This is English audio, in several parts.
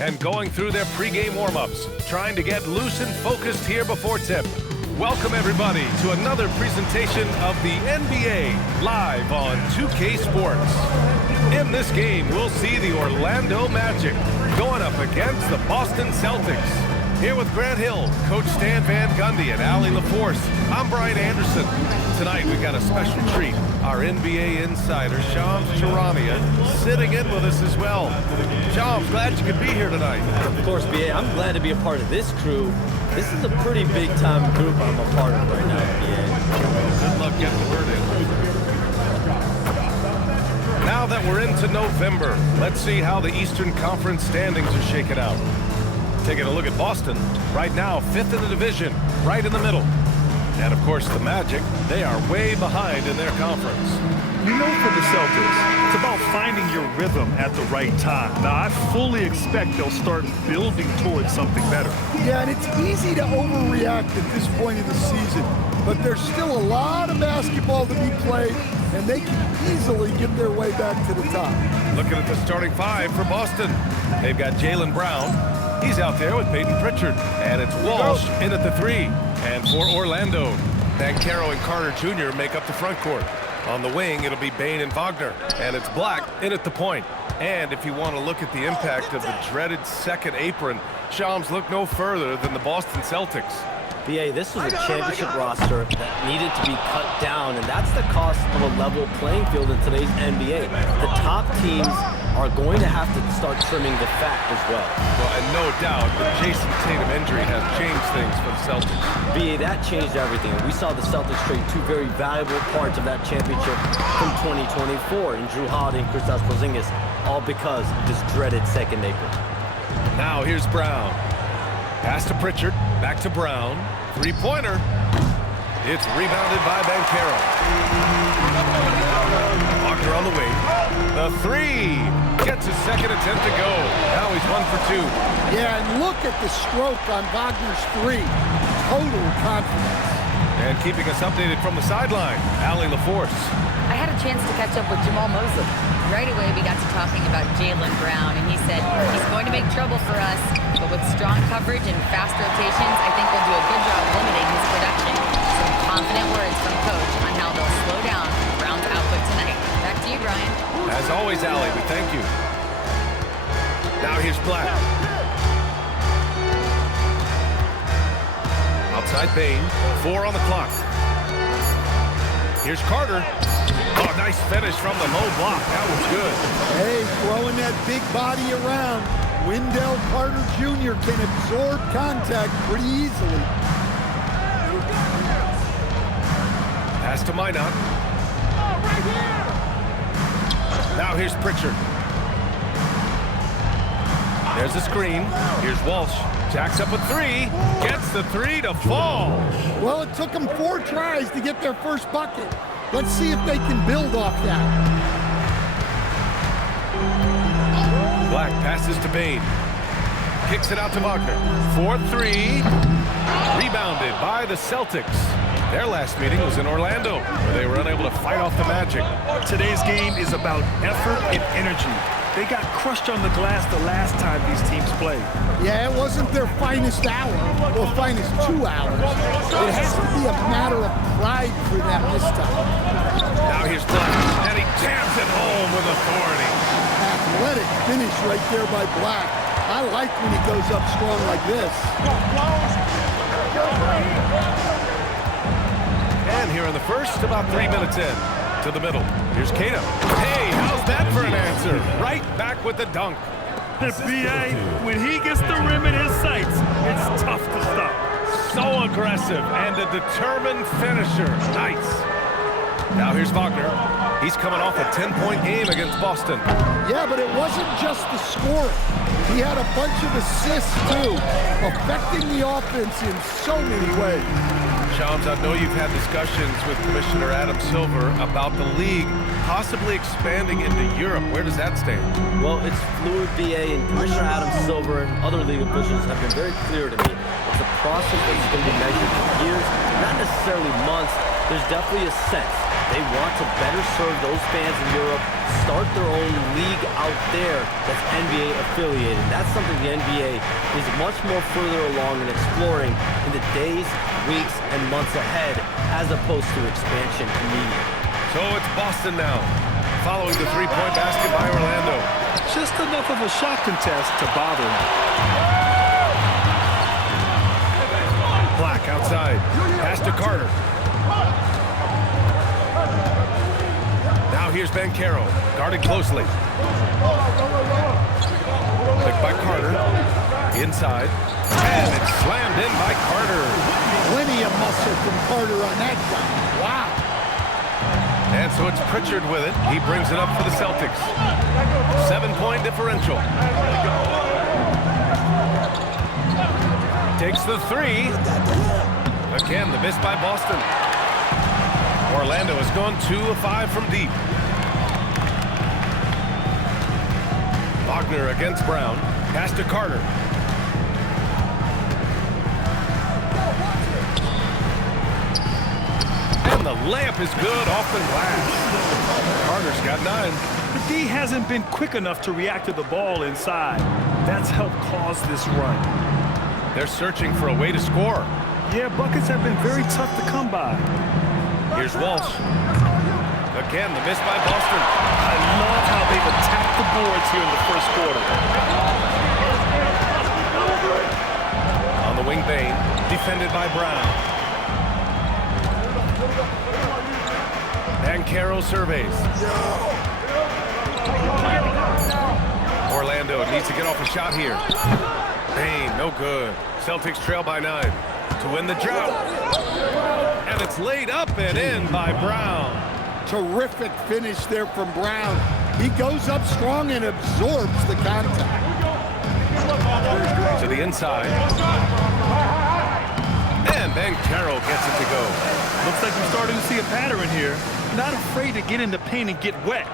and going through their pregame warm-ups, trying to get loose and focused here before tip. Welcome everybody to another presentation of the NBA live on 2K Sports. In this game, we'll see the Orlando Magic going up against the Boston Celtics. Here with Grant Hill, Coach Stan Van Gundy, and Allie LaForce, I'm Brian Anderson. Tonight we've got a special treat. Our NBA insider, Shams Charania, sitting in with us as well. Shams, glad you could be here tonight. Of course, BA, I'm glad to be a part of this crew. This is a pretty big-time group I'm a part of right now, BA. Good luck getting the word in. Now that we're into November, let's see how the Eastern Conference standings are shaking out. Taking a look at Boston, right now 5th in the division, right in the middle. And of course the Magic, they are way behind in their conference. You know, for the Celtics, it's about finding your rhythm at the right time. Now, I fully expect they'll start building towards something better. Yeah, and it's easy to overreact at this point in the season, but there's still a lot of basketball to be played, and they can easily get their way back to the top. Looking at the starting five for Boston, they've got Jaylen Brown. He's out there with Peyton Pritchard. And it's Walsh in at the 3. And for Orlando, Banchero and Carter Jr. make up the front court. On the wing, it'll be Bane and Wagner. And it's Black in at the point. And if you want to look at the impact of the dreaded second apron, Shams, look no further than the Boston Celtics. BA, this was a championship roster that needed to be cut down, and that's the cost of a level playing field in today's NBA. The top teams are going to have to start trimming the fat as well. Well, and no doubt the Jason Tatum injury has changed things for the Celtics. BA, that changed everything. We saw the Celtics trade two very valuable parts of that championship from 2024 in Jrue Holiday and Kristaps Porzingis, all because of this dreaded second apron. Now here's Brown. Pass to Pritchard, back to Brown. Three-pointer. It's rebounded by Banchero. Wagner on the wing. The 3 gets his second attempt to go. Now he's 1 for 2. Yeah, and look at the stroke on Wagner's 3. Total confidence. And keeping us updated from the sideline, Allie LaForce. I had a chance to catch up with Jamal Mosley. Right away, we got to talking about Jaylen Brown, and he said he's going to make trouble for us, but with strong coverage and fast rotations, I think we'll do a good job limiting his production. Some confident words from Coach on how they'll slow down Brown's output tonight. Back to you, Brian. As always, Allie, we thank you. Now here's Black. Outside Bane, 4 on the clock. Here's Carter. Oh, nice finish from the low block. That was good. Hey, throwing that big body around. Wendell Carter Jr. can absorb contact pretty easily. Pass to Minot. Now here's Pritchard. There's the screen. Here's Walsh. Jacks up a 3. Gets the 3 to fall. Well, it took them 4 tries to get their first bucket. Let's see if they can build off that. Black passes to Bane. Kicks it out to Wagner. 4-3. Rebounded by the Celtics. Their last meeting was in Orlando, where they were unable to fight off the Magic. Today's game is about effort and energy. They got crushed on the glass the last time these teams played. Yeah, it wasn't their finest hour, or finest 2 hours. It has to be a matter of pride for them this time. Now here's Black, and he jams it home with authority. Athletic finish right there by Black. I like when he goes up strong like this. And here in the first, about 3 minutes in. To the middle. Here's Cato. Hey, how's that for an answer? Right back with the dunk. The BA, when he gets the rim in his sights, it's tough to stop. So aggressive and a determined finisher. Nice. Now here's Wagner. He's coming off a 10-point game against Boston. Yeah, but it wasn't just the scoring. He had a bunch of assists, too, affecting the offense in so many ways. Shams, I know you've had discussions with Commissioner Adam Silver about the league possibly expanding into Europe. Where does that stand? Well, it's fluid, BA, and Commissioner Adam Silver and other league officials have been very clear to me. It's a process that's going to be measured in years, not necessarily months, there's definitely a sense they want to better serve those fans in Europe, start their own league out there that's NBA affiliated. That's something the NBA is much more further along in exploring in the days, weeks, and months ahead, as opposed to expansion immediate. So it's Boston now, following the three-point basket by Orlando. Just enough of a shot contest to bother him. Black outside, pass to Carter. Now here's Banchero, guarded closely. Picked by Carter, inside, and it's slammed in by Carter. Plenty of muscle from Carter on that guy. Wow. And so it's Pritchard with it. He brings it up for the Celtics. 7-point differential. Takes the three. Again, the miss by Boston. Orlando has gone 2 of 5 from deep. Wagner against Brown. Pass to Carter. And the layup is good off the glass. Carter's got 9. The D hasn't been quick enough to react to the ball inside. That's helped cause this run. They're searching for a way to score. Yeah, buckets have been very tough to come by. Here's Walsh. Again, the miss by Boston. I love how they've attacked the boards here in the first quarter. On the wing, Bane, defended by Brown. Banchero surveys. Orlando needs to get off a shot here. Bane, no good. Celtics trail by 9 to win the drought. And it's laid up and in by Brown. Terrific finish there from Brown. He goes up strong and absorbs the contact. To the inside. And Banchero gets it to go. Looks like we're starting to see a pattern here. Not afraid to get in the paint and get wet.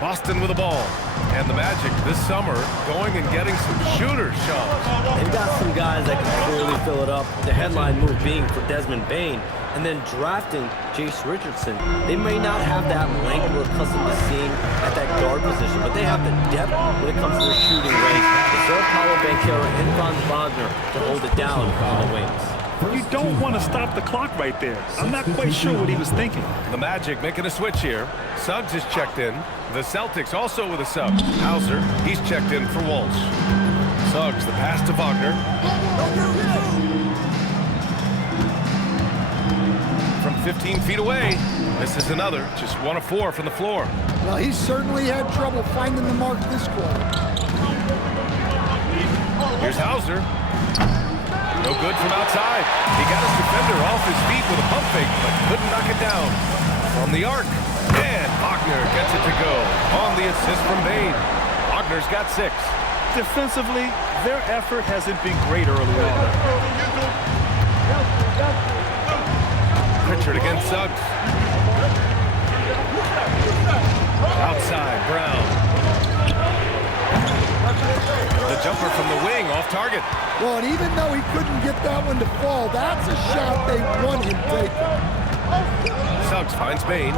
Boston with the ball. And the Magic this summer going and getting some shooters shots. They've got some guys that can clearly fill it up. The headline move being for Desmond Bane, and then drafting Jace Richardson. They may not have that length we're accustomed to seeing at that guard position, but they have the depth when it comes to their shooting range. It's their Paolo Banchero and Franz Wagner to hold it down on the wings. You don't want to stop the clock right there. I'm not quite sure what he was thinking. The Magic making a switch here. Suggs is checked in. The Celtics also with a sub. Hauser, he's checked in for Walsh. Suggs, the pass to Wagner. From 15 feet away. This is another, just 1 of 4 from the floor. Well, he certainly had trouble finding the mark this quarter. Here's Hauser. No good from outside. He got his defender off his feet with a pump fake, but couldn't knock it down. From the arc. And Wagner gets it to go on the assist from Bane. Wagner's got 6. Defensively, their effort hasn't been great early on. Pritchard against Suggs. Outside, Brown. The jumper from the wing off target. Well, and even though he couldn't get that one to fall, that's a shot they want him taking. Suggs finds Bane.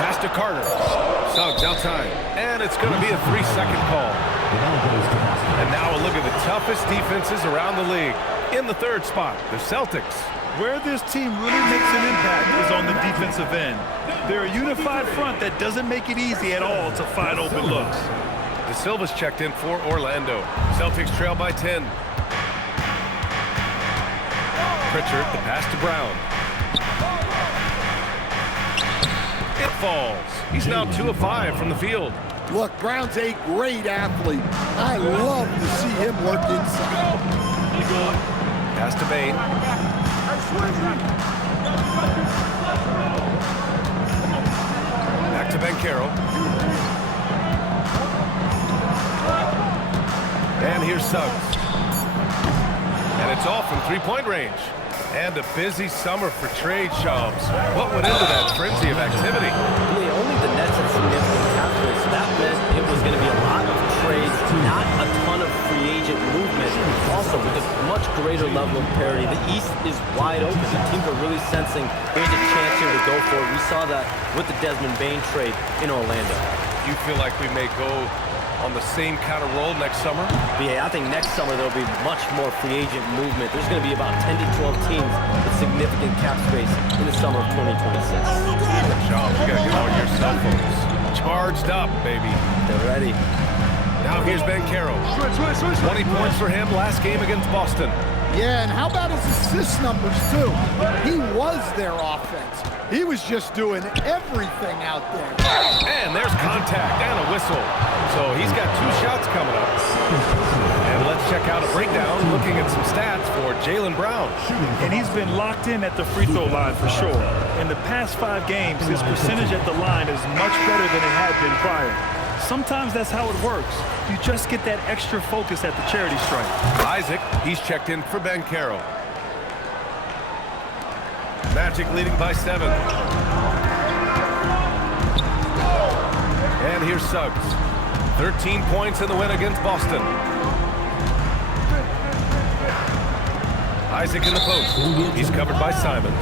Pass to Carter. Suggs outside. And it's going to be a 3-second call. And now a look at the toughest defenses around the league. In the 3rd spot, the Celtics. Where this team really makes an impact is on the defensive end. They're a unified front that doesn't make it easy at all to find open looks. De Silva's checked in for Orlando. Celtics trail by 10. Pritchard, the pass to Brown. It falls. He's now 2 of 5 from the field. Look, Brown's a great athlete. I love to see him work inside. Pass to Bane. Back to Banchero. And here's Suggs. And it's off from 3-point range. And a busy summer for trade shops. What went into that frenzy of activity? Only the Nets had significant cap space, so that meant it was going to be a lot of trades not a ton of free agent movement. Also, with a much greater level of parity, the East is wide open. The teams are really sensing here's a chance here to go for it. We saw that with the Desmond Bane trade in Orlando. You feel like we may go on the same kind of roll next summer? Yeah, I think next summer there'll be much more free agent movement. There's going to be about 10 to 12 teams with significant cap space in the summer of 2026. Sean, you got to get all your cell phones charged up, baby. They're ready. Now here's Banchero. 20 points for him last game against Boston. Yeah, and how about his assist numbers, too? He was their offense. He was just doing everything out there. And there's contact and a whistle. So he's got 2 shots coming up. And let's check out a breakdown looking at some stats for Jaylen Brown. And he's been locked in at the free throw line for sure. In the past 5 games, his percentage at the line is much better than it had been prior. Sometimes that's how it works. You just get that extra focus at the charity stripe. Isaac, he's checked in for Banchero. Magic leading by 7. And here's Suggs. 13 points in the win against Boston. Isaac in the post. He's covered by Simons.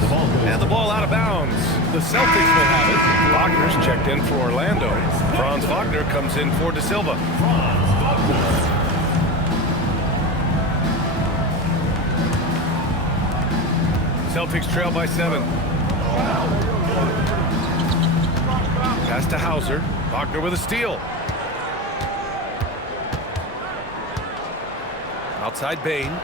And the ball out of bounds. The Celtics will have it. Wagner's checked in for Orlando. Franz Wagner comes in for De Silva. Celtics trail by 7. Pass to Hauser. Wagner with a steal. Outside Bane.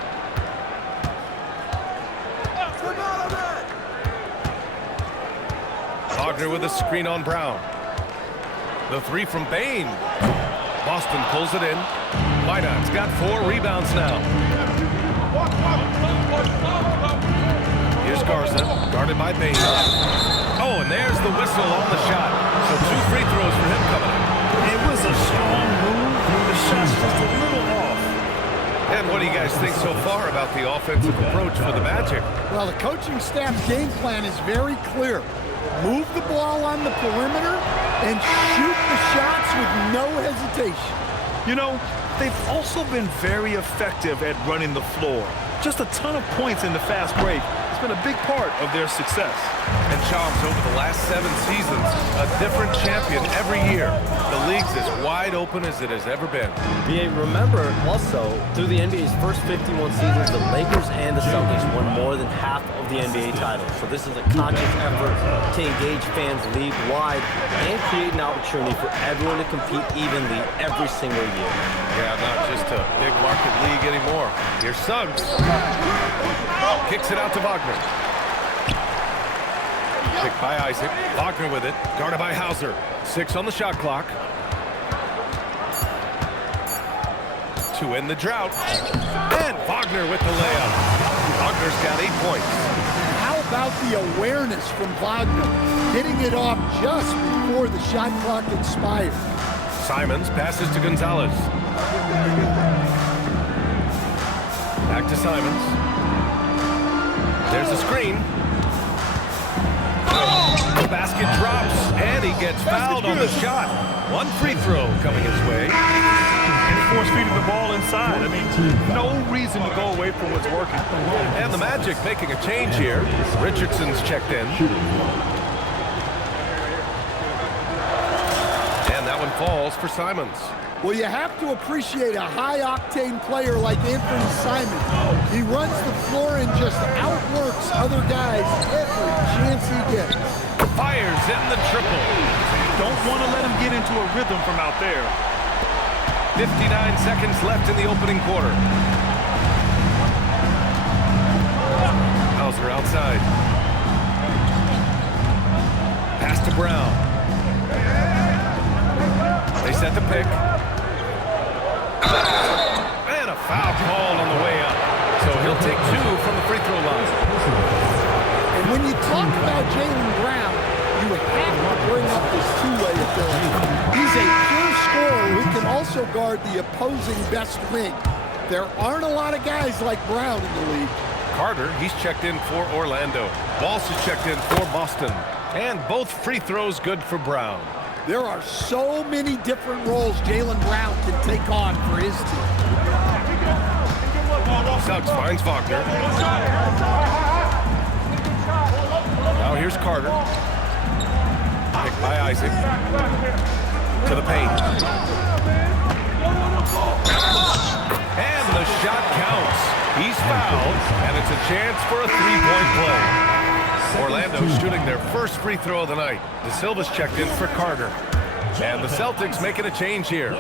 Wagner with a screen on Brown. The 3 from Bane. Boston pulls it in. Whiteout's got 4 rebounds now. Here's Garza, guarded by Bane. Oh, and there's the whistle on the shot. So 2 free throws for him coming up. It was a strong move. The shot's just a little off. And what do you guys think so far about the offensive approach for the Magic? Well, the coaching staff's game plan is very clear. Move the ball on the perimeter and shoot the shots with no hesitation. You know, they've also been very effective at running the floor. Just a ton of points in the fast break. It's been a big part of their success. And Chomps, over the last 7 seasons, a different champion every year. The league's as wide open as it has ever been. BA, remember also, through the NBA's first 51 seasons, the Lakers and the Celtics won more than half of the NBA titles. So this is a conscious effort to engage fans league-wide and create an opportunity for everyone to compete evenly every single year. Yeah, not just a big market league anymore. Here's Suggs. Kicks it out to Wagner. Picked by Isaac. Wagner with it. Guarded by Hauser. 6 on the shot clock. To end the drought. And Wagner with the layup. Wagner's got 8 points. How about the awareness from Wagner, getting it off just before the shot clock expired? Simons passes to Gonzalez. Back to Simons. There's a screen. The basket drops, and he gets fouled on the shot. 1 free throw coming his way. And force feeding the ball inside. I mean, no reason to go away from what's working. And the Magic making a change here. Richardson's checked in. And that one falls for Simons. Well, you have to appreciate a high-octane player like Anthony Simons. He runs the floor and just outworks other guys every chance he gets. Fires in the triple. Don't want to let him get into a rhythm from out there. 59 seconds left in the opening quarter. Hauser outside. Pass to Brown. They set the pick. And a foul called on the way up. So he'll take 2 from the free throw line. And when you talk about Jaylen Brown, you have to bring up this two-way ability. He's a pure scorer who can also guard the opposing best wing. There aren't a lot of guys like Brown in the league. Carter, he's checked in for Orlando. Walsh is checked in for Boston. And both free throws good for Brown. There are so many different roles Jaylen Brown can take on for his team. Suggs finds Wagner. Now here's Carter. Picked by Isaac. To the paint. And the shot counts. He's fouled, and it's a chance for a three-point play. Orlando shooting their first free throw of the night. De Silva's checked in for Carter. And the Celtics making a change here.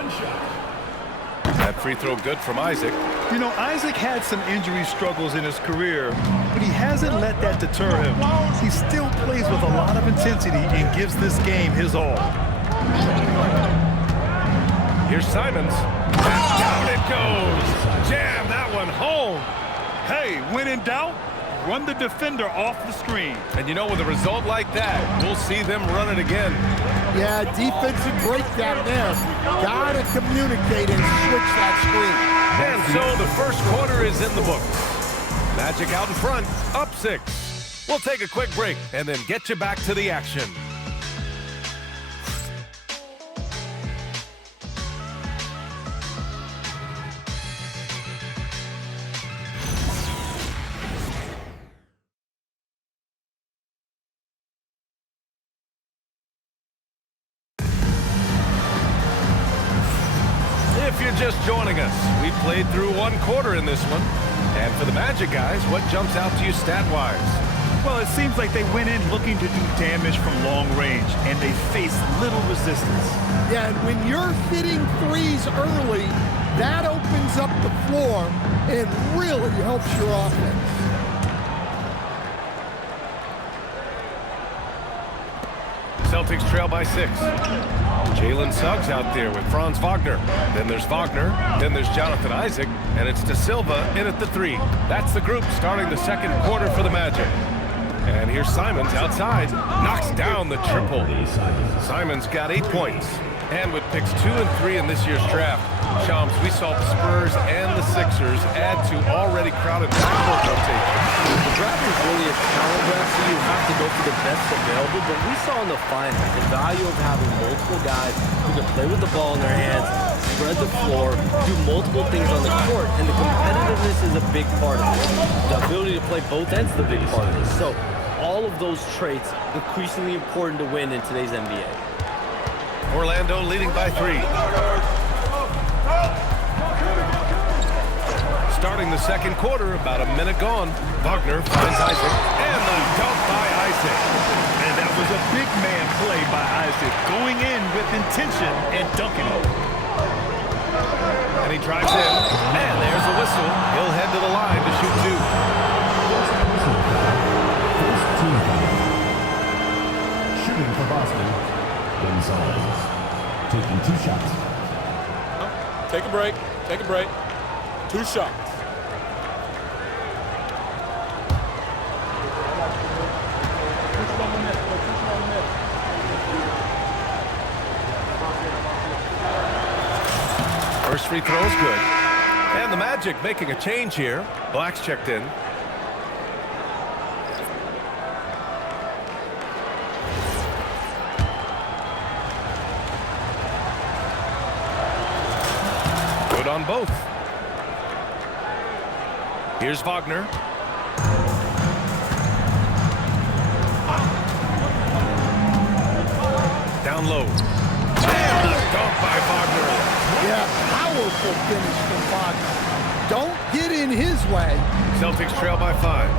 That free throw good from Isaac. You know, Isaac had some injury struggles in his career, but he hasn't let that deter him. He still plays with a lot of intensity and gives this game his all. Here's Simons. And down it goes. Jam that one home. Hey, when in doubt, run the defender off the screen. And you know, with a result like that, we'll see them run it again. Yeah, defensive breakdown there. Gotta communicate and switch that screen. And so the first quarter is in the books. Magic out in front, up 6. We'll take a quick break and then get you back to the action. If you're just joining us, we played through one quarter in this one. And for the Magic guys, what jumps out to you stat-wise? Well, it seems like they went in looking to do damage from long range, and they faced little resistance. Yeah, and when you're hitting threes early, that opens up the floor and really helps your offense. Celtics trail by 6. Jalen Suggs out there with Franz Wagner. Then there's Wagner. Then there's Jonathan Isaac. And it's De Silva in at the 3. That's the group starting the second quarter for the Magic. And here's Simons outside. Knocks down the triple. Simons got 8 points. And with picks 2 and 3 in this year's draft, Shams, we saw the Spurs and the Sixers add to already crowded backcourt rotation. The draft is really a talent draft, so you have to go for the best available. But we saw in the finals the value of having multiple guys who can play with the ball in their hands, spread the floor, do multiple things on the court, and the competitiveness is a big part of it. The ability to play both ends is a big part of it. So all of those traits increasingly important to win in today's NBA. Orlando leading by 3. Starting the second quarter, about a minute gone. Wagner finds Isaac, and the dunk by Isaac. And that was a big man play by Isaac, going in with intention and dunking it. And he drives in, and there's a whistle. He'll head to the line to shoot 2. Shooting for Boston, Gonzalez. Taking 2 shots. Take a break. Take a break. 2 shots. First free throw is good. And the Magic making a change here. Black's checked in. Good on both. Here's Wagner. Down low. And the dunk by Wagner. Yeah, powerful finish from Wagner. Don't get in his way. Celtics trail by 5.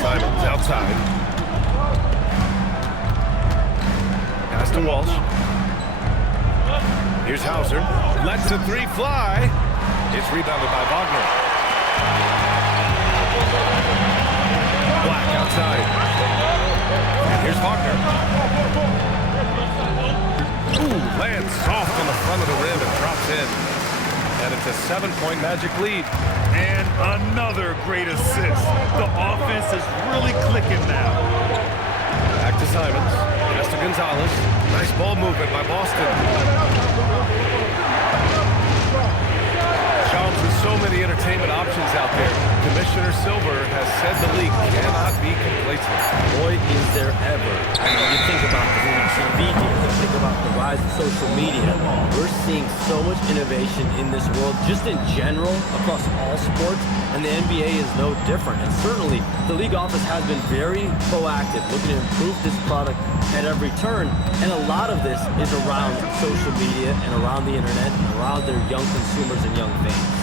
Simons outside. Pass to Walsh. Here's Hauser. Lets the 3 fly. It's rebounded by Wagner. Black outside. And here's Wagner. Ooh, lands soft on the front of the rim and drops in. And it's a 7-point Magic lead. And another great assist. The offense is really clicking now. Back to Simons. Pass to Gonzalez. Nice ball movement by Boston. Shams, with so many entertainment options out there, Commissioner Silver has said the league cannot be complacent. Boy, is there ever. You think about the new TV deal, you think about the rise of social media. We're seeing so much innovation in this world, just in general, across all sports, and the NBA is no different. And certainly, the league office has been very proactive, looking to improve this product at every turn. And a lot of this is around social media and around the internet and around their young consumers and young fans.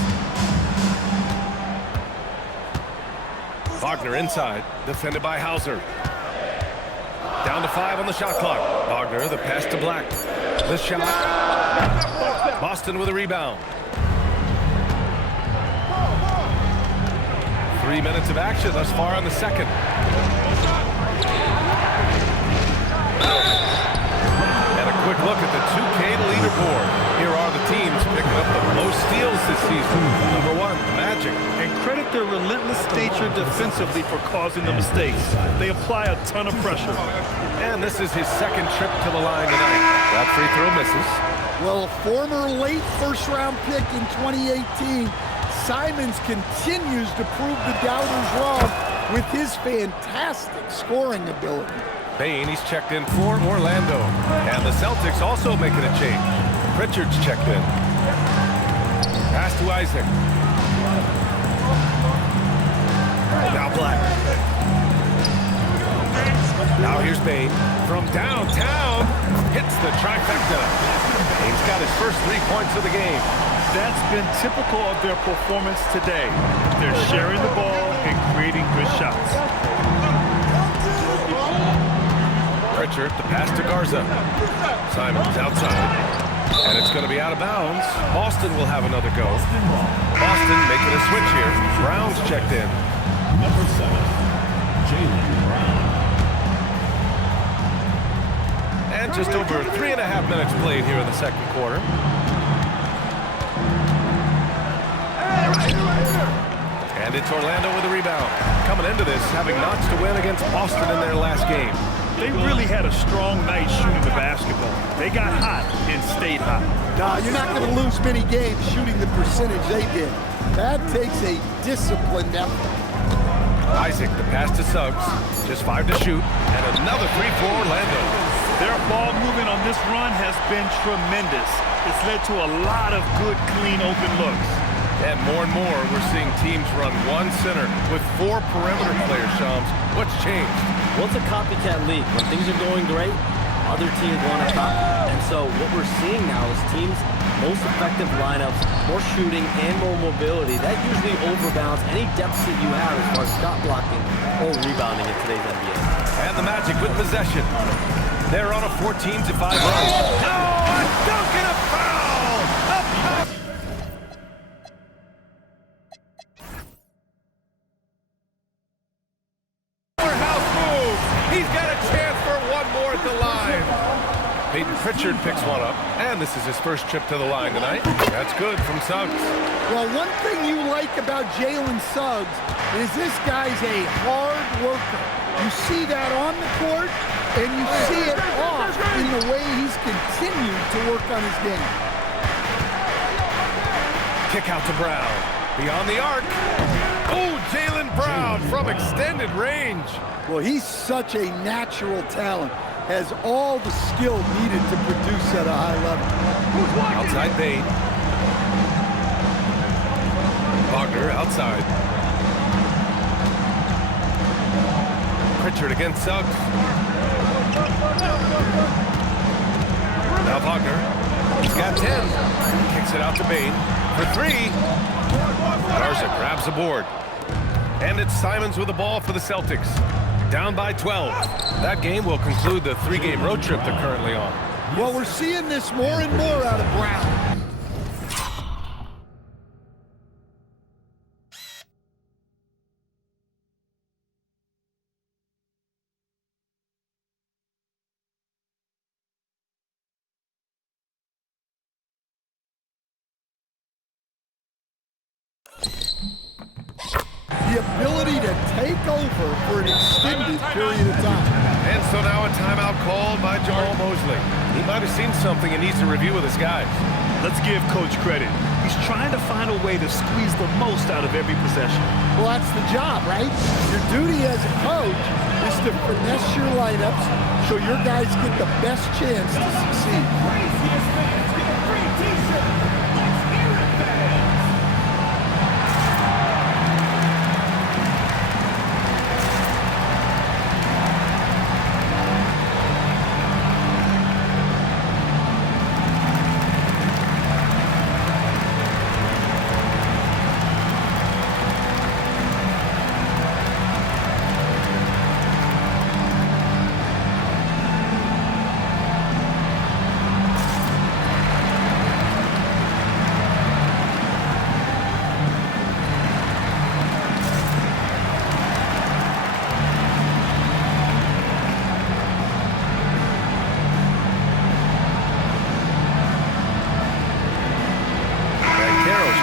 Wagner inside, defended by Hauser. Down to 5 on the shot clock. Wagner, the pass to Black. The shot. Boston with a rebound. 3 minutes of action thus far on the second. And a quick look at the 2K leaderboard. Here are the teams picking up the most steals this season. Number 1, Magic. And credit their relentless nature defensively for causing the mistakes. They apply a ton of pressure. And this is his second trip to the line tonight. That free throw misses. Well, a former late first-round pick in 2018, Simons continues to prove the doubters wrong with his fantastic scoring ability. Bane, he's checked in for Orlando. And the Celtics also making a change. Pritchard's checked in. Pass to Isaac. Now Black. Now here's Bane. From downtown, hits the trifecta. Bane's got his first 3 points of the game. That's been typical of their performance today. They're sharing the ball and creating good shots. Pritchard, the pass to Garza. Simons outside. And it's going to be out of bounds. Boston will have another go. Boston making a switch here. Brown's checked in. Number 7, Jaylen Brown. And just over 3.5 minutes played here in the second quarter. And it's Orlando with a rebound. Coming into this, having notched a win against Boston in their last game. They really had a strong night shooting the basketball. They got hot and stayed hot. Nah, you're not going to lose many games shooting the percentage they did. That takes a disciplined effort. Isaac, the pass to Suggs. Just 5 to shoot. And another 3 for Orlando. Their ball movement on this run has been tremendous. It's led to a lot of good, clean, open looks. And more, we're seeing teams run one center with 4 perimeter players, Shams. What's changed? Well, it's a copycat league. When things are going great, other teams want to copy. And so what we're seeing now is teams' most effective lineups, more shooting and more mobility. That usually overbalances any deficit you have as far as shot blocking or rebounding in today's NBA. And the Magic with possession. They're on a 14-5 run. No, a dunk and a foul! House move. He's got a chance for one more at the line. Peyton Pritchard picks one up, and this is his first trip to the line tonight. That's good from Suggs. Well, one thing you like about Jalen Suggs is this guy's a hard worker. You see that on the court, and you see it off in the way he's continued to work on his game. Kick out to Brown. Beyond the arc. Oh, Jaylen Brown from extended range. Well, he's such a natural talent. Has all the skill needed to produce at a high level. Outside Bane. Wagner outside. Pritchard against Suggs. Now Wagner. He's got 10. Kicks it out to Bane for 3. Garza grabs the board. And it's Simons with the ball for the Celtics. Down by 12. That game will conclude the 3-game road trip they're currently on. Well, we're seeing this more and more out of Brown. The ability to take over for an extended period of time. And so now a timeout called by Jamal Mosley. He might have seen something and needs to review with his guys. Let's give Coach credit. He He's trying to find a way to squeeze the most out of every possession. Well, that's the job, right? Your duty as a coach is to finesse your lineups so your guys get the best chance to succeed.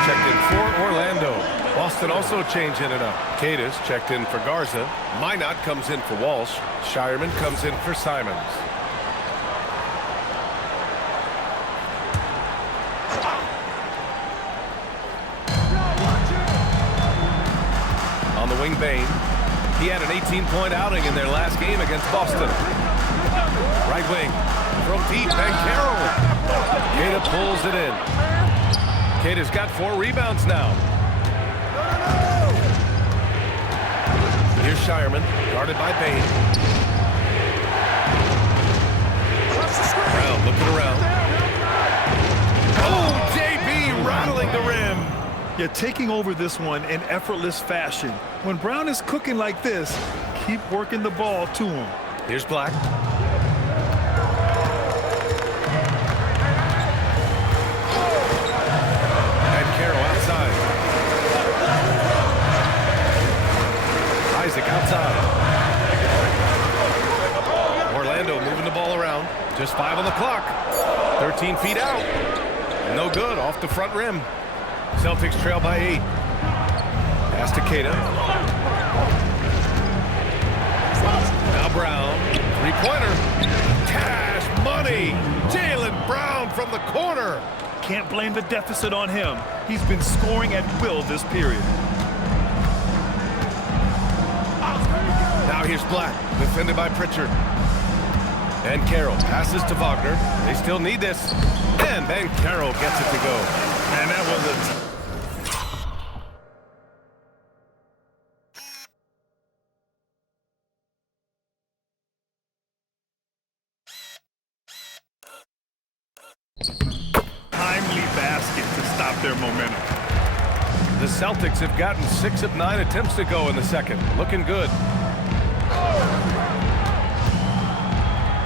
Checked in for Orlando. Boston also changing it up. Cadis checked in for Garza. Minot comes in for Walsh. Shireman comes in for Simons. On the wing, Bain. He had an 18-point outing in their last game against Boston. Right wing. From deep, Banchero. Queta pulls it in. Queta's got 4 rebounds now. Here's Shireman, guarded by Bain. Brown looking around. Oh, JB rattling the rim. Yeah, taking over this one in effortless fashion. When Brown is cooking like this, keep working the ball to him. Here's Black. Isaac outside. Orlando moving the ball around. Just 5 on the clock. 13 feet out. No good. Off the front rim. Celtics trail by 8. Pass to Queta. Now Brown. Three-pointer. Cash money. Jaylen Brown from the corner. Can't blame the deficit on him. He's been scoring at will this period. Now here's Black, defended by Pritchard. And Banchero passes to Wagner. They still need this. And Banchero gets it to go. Man, that was a... timely basket to stop their momentum. The Celtics have gotten 6 of 9 attempts to go in the second. Looking good.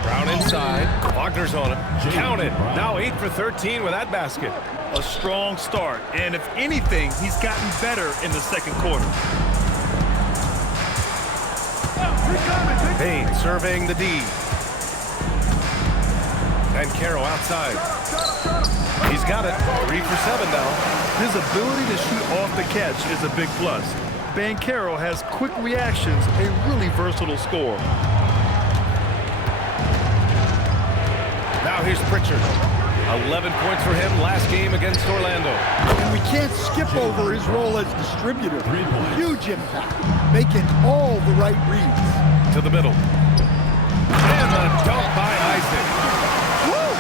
Brown inside. Wagner's on him. Count it. Now 8 for 13 with that basket. A strong start, and if anything, he's gotten better in the second quarter. Bain surveying the D. Banchero outside. He's got it. 3 for 7 now. His ability to shoot off the catch is a big plus. Banchero has quick reactions, a really versatile scorer. Now here's Pritchard. 11 points for him last game against Orlando. And we can't skip over his role as distributor. Huge impact, making all the right reads. To the middle. And a dunk by Isaac. Woo!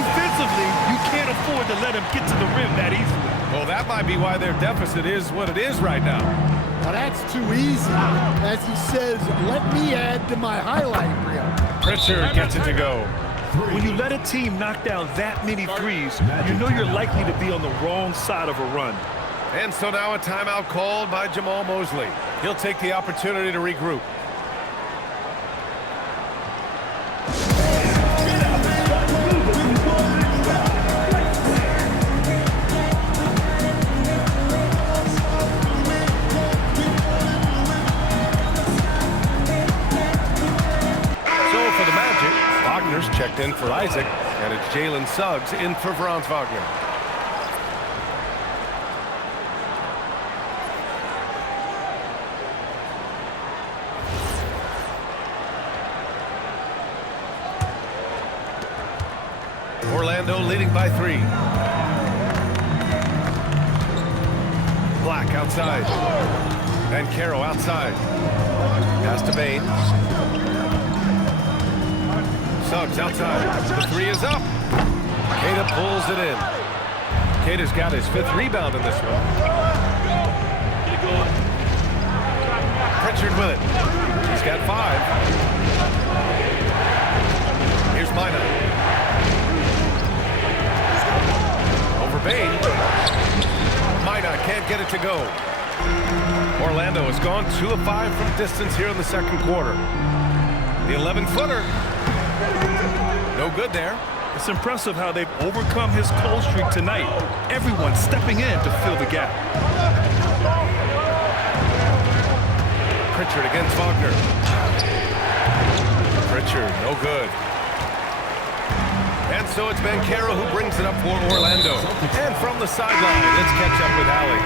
Defensively, you can't afford to let him get to the rim that easily. Well, that might be why their deficit is what it is right now. Well, that's too easy. As he says, let me add to my highlight reel. Pritchard gets it to go. When you let a team knock down that many threes, you know you're likely to be on the wrong side of a run. And so now a timeout called by Jamal Mosley. He'll take the opportunity to regroup. Checked in for Isaac, and it's Jalen Suggs in for Franz Wagner. Orlando leading by 3. Black outside. Banchero outside. Pass to Bane. Suggs outside. The three is up. Queta pulls it in. Queta's got his 5th rebound in this one. Pritchard with it. He's got 5. Here's Mina. Over Bane. Mina can't get it to go. Orlando has gone 2 of 5 from distance here in the second quarter. The 11-footer. No good there. It's impressive how they've overcome his cold streak tonight. Everyone stepping in to fill the gap. Pritchard against Wagner. Pritchard, no good. And so it's Banchero who brings it up for Orlando. And from the sideline, let's catch up with Allie.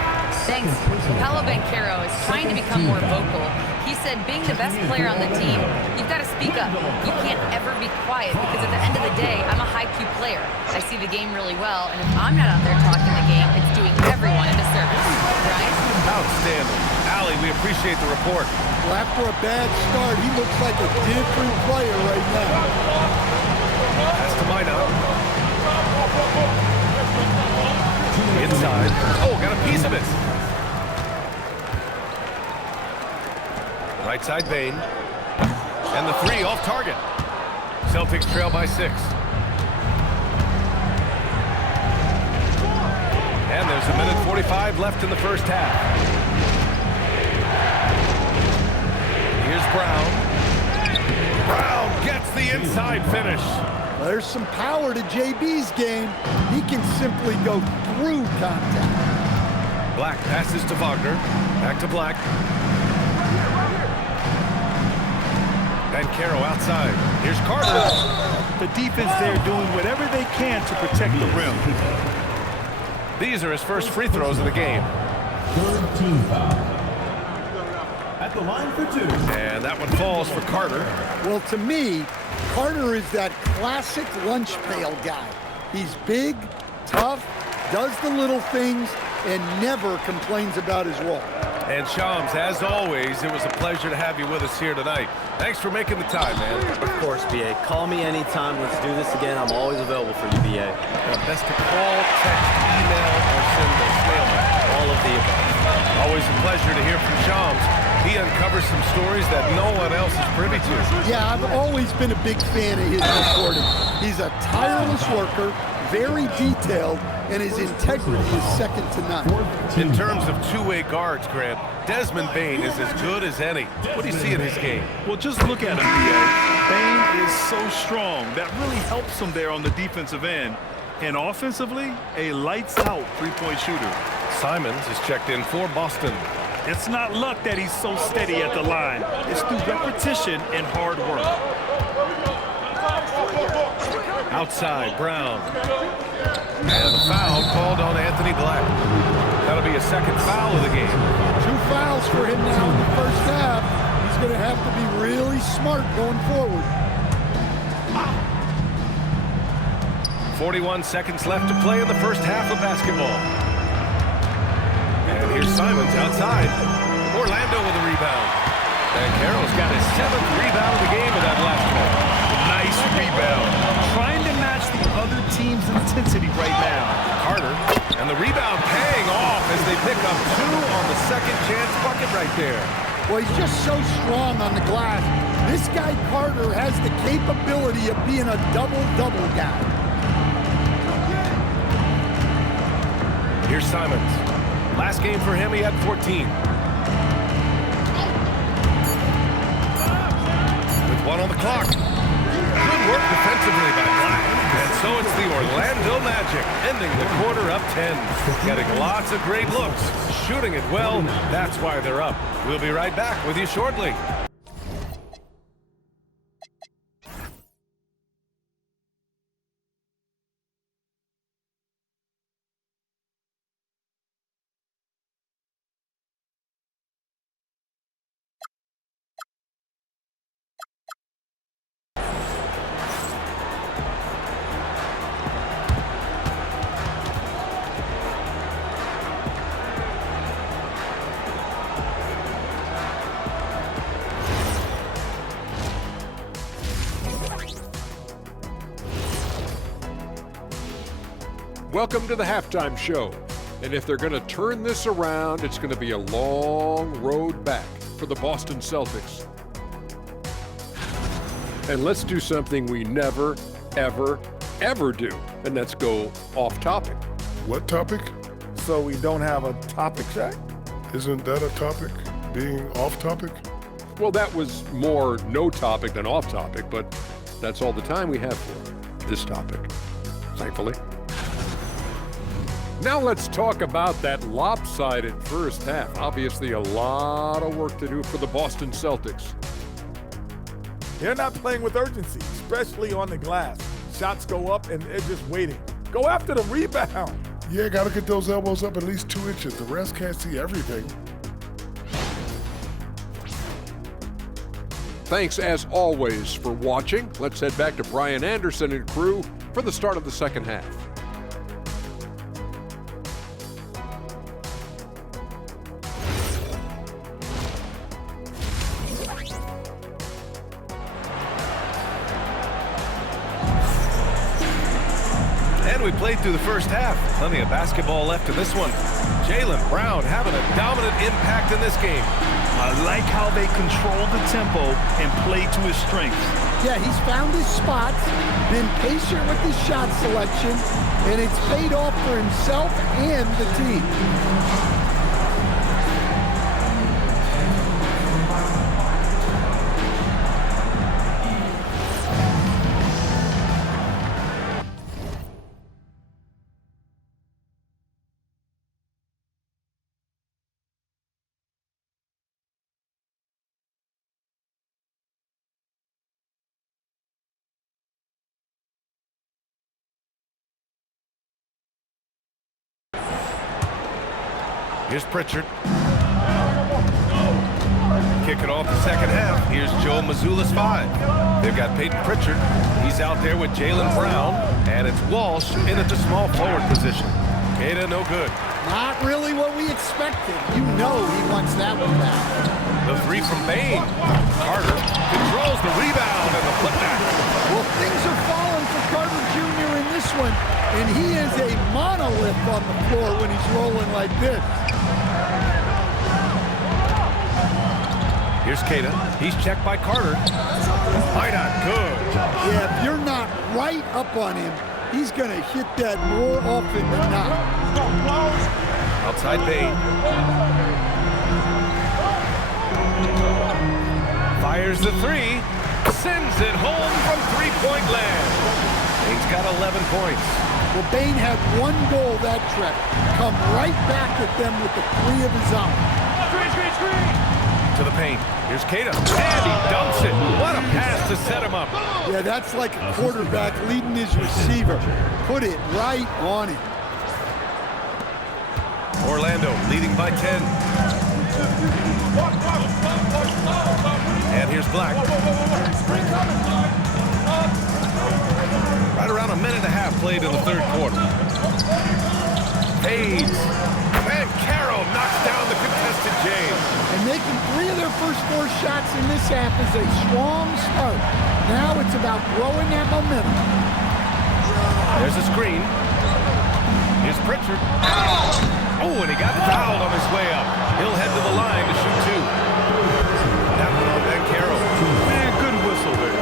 Thanks. Paolo Banchero is trying to become more vocal. He said being the best player on the team, you've got to speak up. You can't ever be quiet because at the end of the day, I'm a high-Q player. I see the game really well, and if I'm not out there talking the game, it's doing everyone a disservice. Right? Outstanding. Allie, we appreciate the report. Well, after a bad start, he looks like a different player right now. Pass to Mina. Inside. Oh, got a piece of it. Right side Bane. And the 3 off target. Celtics trail by 6. And there's 1:45 left in the first half. Here's Brown. Brown gets the inside finish. There's some power to JB's game. He can simply go through contact. Black passes to Wagner. Back to Black. Banchero outside. Here's Carter. The defense there doing whatever they can to protect the rim. These are his first free throws of the game. 3rd team foul. At the line for 2. And that one falls for Carter. Well, to me, Carter is that classic lunch pail guy. He's big, tough, does the little things, and never complains about his role. And Shams, as always, it was a pleasure to have you with us here tonight. Thanks for making the time, man. Of course, B.A. Call me anytime. Let's do this again. I'm always available for you, B.A. Best to call, text, email, or send a snail mail. All of the above. Always a pleasure to hear from Shams. He uncovers some stories that no one else is privy to. Yeah, I've always been a big fan of his reporting. He's a tireless worker, very detailed, and his integrity is second to none. In terms of two-way guards, Grant, Desmond Bane is as good as any. What do you see in his game? Well, just look at him, B.A. Bane is so strong. That really helps him there on the defensive end. And offensively, a lights-out three-point shooter. Simons is checked in for Boston. It's not luck that he's so steady at the line. It's through repetition and hard work. Outside, Brown. And a foul called on Anthony Black. That'll be a second foul of the game. 2 fouls for him now in the first half. He's going to have to be really smart going forward. 41 seconds left to play in the first half of basketball. And here's Simons outside. Orlando with a rebound. And Carroll's got his 7th rebound of the game with that last one. Nice rebound. Trying to match the other team's intensity right now. Carter, and the rebound paying off as they pick up 2 on the second chance bucket right there. Well, he's just so strong on the glass. This guy Carter has the capability of being a double-double guy. Here's Simons. Last game for him, he had 14. With 1 on the clock. Good work defensively by Black. And so it's the Orlando Magic, ending the quarter up 10. Getting lots of great looks, shooting it well. That's why they're up. We'll be right back with you shortly. Welcome to the halftime show. And if they're going to turn this around, it's going to be a long road back for the Boston Celtics. And let's do something we never, ever, ever do, and that's go off topic. What topic? So we don't have a topic, Shaq? Isn't that a topic? Being off topic? Well, that was more no topic than off topic, but that's all the time we have for this topic, thankfully. Now let's talk about that lopsided first half. Obviously, a lot of work to do for the Boston Celtics. They're not playing with urgency, especially on the glass. Shots go up and they're just waiting. Go after the rebound. Yeah, gotta get those elbows up at least 2 inches. The rest can't see everything. Thanks, as always, for watching. Let's head back to Brian Anderson and crew for the start of the second half. And we played through the first half. Plenty of basketball left in this one. Jaylen Brown having a dominant impact in this game. I like how they control the tempo and play to his strengths. Yeah, he's found his spots, been patient with his shot selection, and it's paid off for himself and the team. Here's Pritchard. Kicking off the second half. Here's Joe Mazzulla's 5. They've got Peyton Pritchard. He's out there with Jaylen Brown. And it's Walsh in at the small forward position. Queta, no good. Not really what we expected. You know he wants that one back. The 3 from Bane. Carter controls the rebound and the putback. Well, things are falling for Carter Jr. in this one, and he is a monolith on the floor when he's rolling like this. Here's Queta. He's checked by Carter. Minot, good. Yeah, if you're not right up on him, he's going to hit that more often than not. Outside Bane. Fires the 3. Sends it home from three-point land. Bane's got 11 points. Well, Bane had 1 goal that trip. Come right back at them with the 3 of his own. To the paint. Here's Queta. And he dunks it. What a pass to set him up. Yeah, that's like a quarterback leading his receiver. Put it right on him. Orlando leading by 10. And here's Black. Right around a minute and a half played in the third quarter. Fades. Banchero knocks down the contested James. And making 3 of their first 4 shots in this half is a strong start. Now it's about growing that momentum. There's a screen. Here's Pritchard. Oh, and he got fouled on his way up. He'll head to the line to shoot 2. That one on Banchero. Man, good whistle there.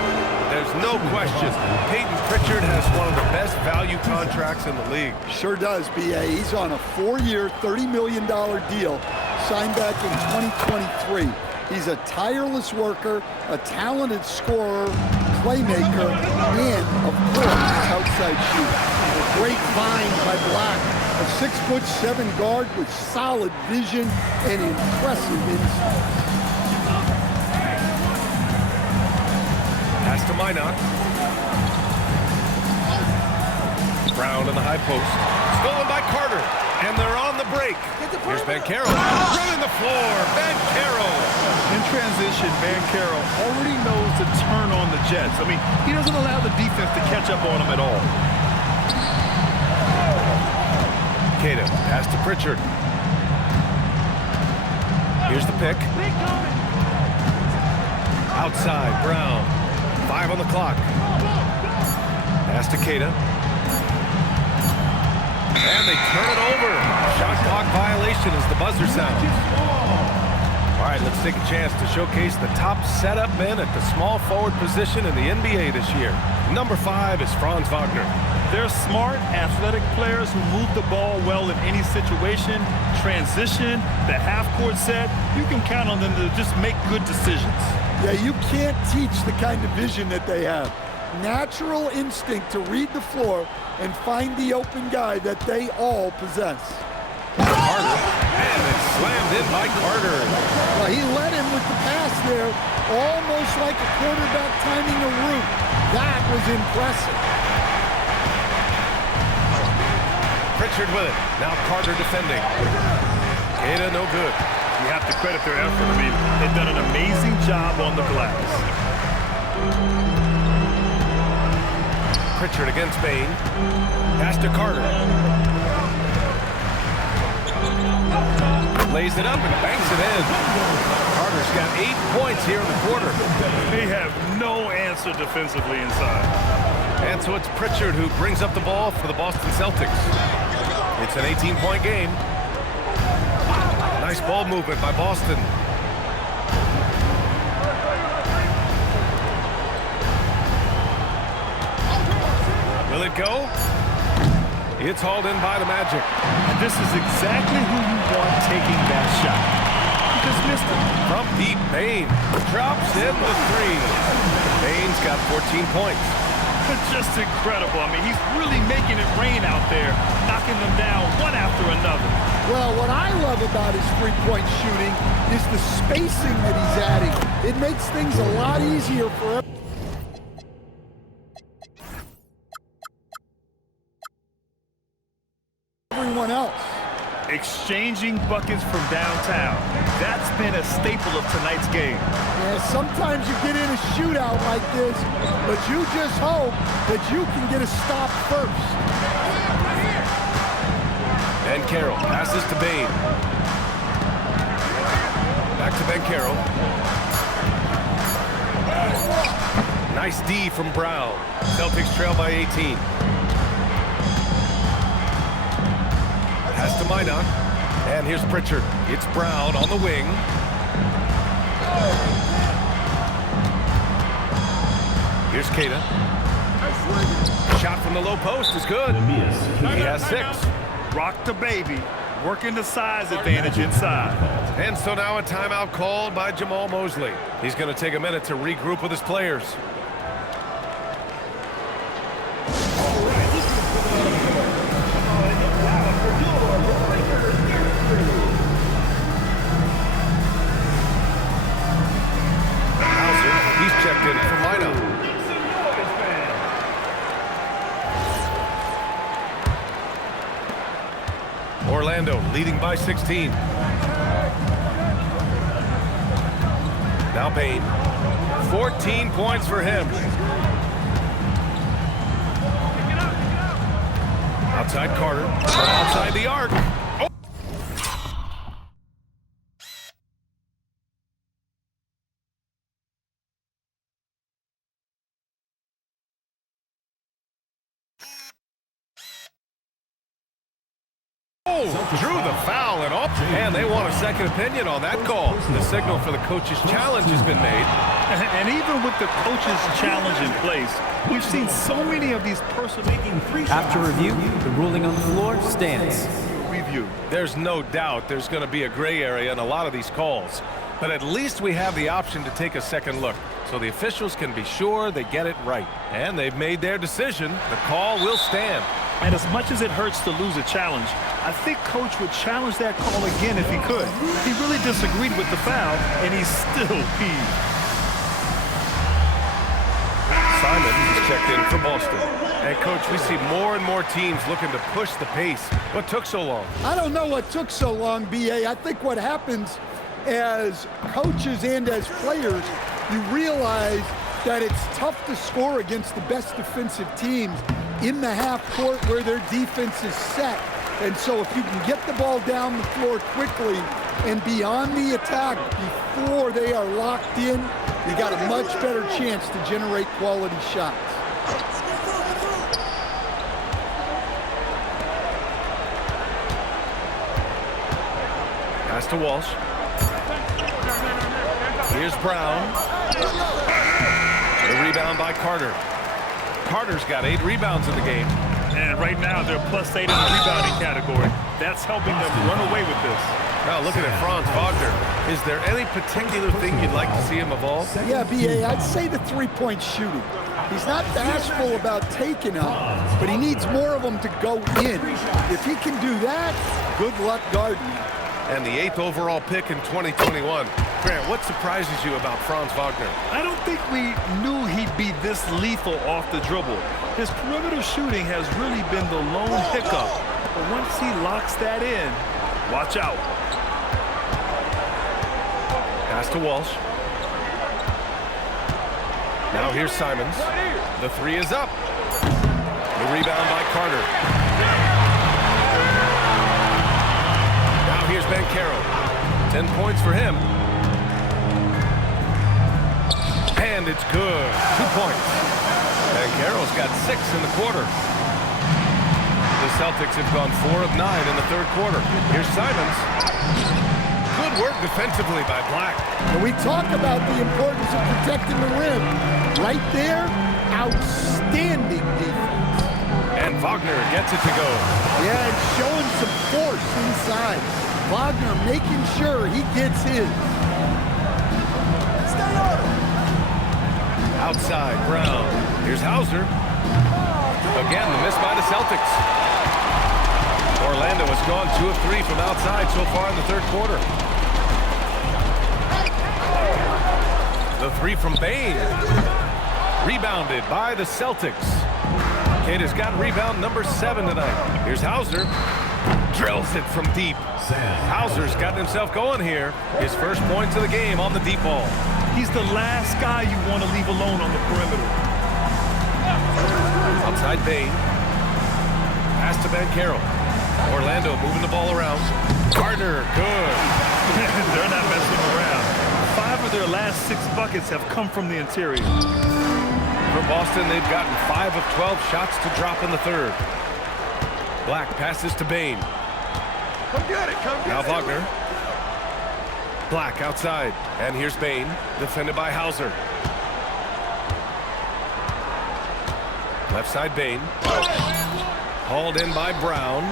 There's no question. Peyton Pritchard has one of the best value contracts in the league. Sure does, B.A. He's on a 4-year, $30 million deal signed back in 2023. He's a tireless worker, a talented scorer, playmaker, and, of course, outside shooter. A great find by Black, a 6'7" guard with solid vision and impressive insight. Pass to Minot. Brown in the high post. Stolen by Carter. And they're on the break. Here's Banchero. Running the floor. Banchero. In transition, Banchero already knows to turn on the Jets. I mean, he doesn't allow the defense to catch up on him at all. Queta. Pass to Pritchard. Here's the pick. Outside, Brown. 5 on the clock. Pass to Queta. And they turn it over. Shot clock violation as the buzzer sounds. All right, let's take a chance to showcase the top setup men at the small forward position in the NBA this year. Number 5 is Franz Wagner. They're smart, athletic players who move the ball well in any situation. Transition, the half-court set, you can count on them to just make good decisions. Yeah, you can't teach the kind of vision that they have. Natural instinct to read the floor and find the open guy that they all possess. Carter, and it's slammed in by Carter. Well, he led him with the pass there, almost like a quarterback timing a route. That was impressive. Pritchard with it. Now Carter defending. Queta no good. You have to credit their effort. I mean, they've done an amazing job on the glass. Pritchard against Bane. Pass to Carter. Lays it up and banks it in. Carter's got 8 points here in the quarter. They have no answer defensively inside. And so it's Pritchard who brings up the ball for the Boston Celtics. It's an 18-point game. Nice ball movement by Boston. Will it go? It's hauled in by the Magic. And this is exactly who you want taking that shot. He just missed it. From deep, Bane drops in the 3. Bane's got 14 points. Just incredible. I mean, he's really making it rain out there, knocking them down one after another. Well, what I love about his three-point shooting is the spacing that he's adding. It makes things a lot easier for everyone else. Exchanging buckets from downtown. That's been a staple of tonight's game. Yeah, sometimes you get in a shootout like this, but you just hope that you can get a stop first. Ben Carroll passes to Bane. Back to Ben Carroll. Nice D from Brown. Celtics trail by 18. Pass to Minot. And here's Pritchard. It's Brown on the wing. Here's Queta. Shot from the low post is good. He has 6. Rock the baby. Working the size advantage inside. And so now a timeout called by Jamal Mosley. He's going to take a minute to regroup with his players. Hauser, he's checked in for lineup. Orlando leading by 16. Now Bane. 14 points for him. Outside Carter. Outside the arc. Oh. Drew the foul and off, and they want a second opinion on that call. The signal for the coach's challenge has been made. And even with the coach's challenge in place, we've seen so many of these personal making free shots. After review, the ruling on the floor stands. Review. There's no doubt there's going to be a gray area in a lot of these calls. But at least we have the option to take a second look, so the officials can be sure they get it right. And they've made their decision. The call will stand. And as much as it hurts to lose a challenge, I think Coach would challenge that call again if he could. He really disagreed with the foul, and he's still peeved. Simon is checked in for Boston. And, Coach, we see more and more teams looking to push the pace. What took so long? I don't know what took so long, B.A. I think what happens as coaches and as players, you realize that it's tough to score against the best defensive teams in the half court where their defense is set. And so if you can get the ball down the floor quickly and be on the attack before they are locked in, you got a much better chance to generate quality shots. Pass to Walsh. Here's Brown. The rebound by Carter. Carter's got 8 rebounds in the game. And right now, they're +8 in the rebounding category. That's helping them run away with this. Now looking at Franz Wagner, is there any particular thing you'd like to see him evolve? Yeah, B.A., I'd say the three-point shooting. He's not bashful about taking them, but he needs more of them to go in. If he can do that, good luck guarding him. And the 8th overall pick in 2021. Grant, what surprises you about Franz Wagner? I don't think we knew he'd be this lethal off the dribble. His perimeter shooting has really been the lone hiccup. But once he locks that in, watch out. Pass to Walsh. Now here's Simons. The 3 is up. The rebound by Carter. Now here's Banchero. 10 points for him. And it's good. 2 points. Banchero's got 6 in the quarter. The Celtics have gone 4 of 9 in the third quarter. Here's Simons. Good work defensively by Black. And we talk about the importance of protecting the rim. Right there, outstanding defense. And Wagner gets it to go. Yeah, and showing some force inside. Wagner making sure he gets his. Outside, Brown. Here's Hauser. Again, the miss by the Celtics. Orlando has gone 2 of 3 from outside so far in the third quarter. The 3 from Bane. Rebounded by the Celtics. Kid has got rebound number 7 tonight. Here's Hauser. Drills it from deep. Hauser's gotten himself going here. His first points of the game on the deep ball. He's the last guy you want to leave alone on the perimeter. Outside Bane. Pass to Banchero. Orlando moving the ball around. Carter, good. They're not messing around. 5 of their last 6 buckets have come from the interior. For Boston, they've gotten 5 of 12 shots to drop in the third. Black passes to Bane. Come get it, come get Now it. Wagner. Black outside. And here's Bane, defended by Hauser. Left side Bane. Hauled in by Brown.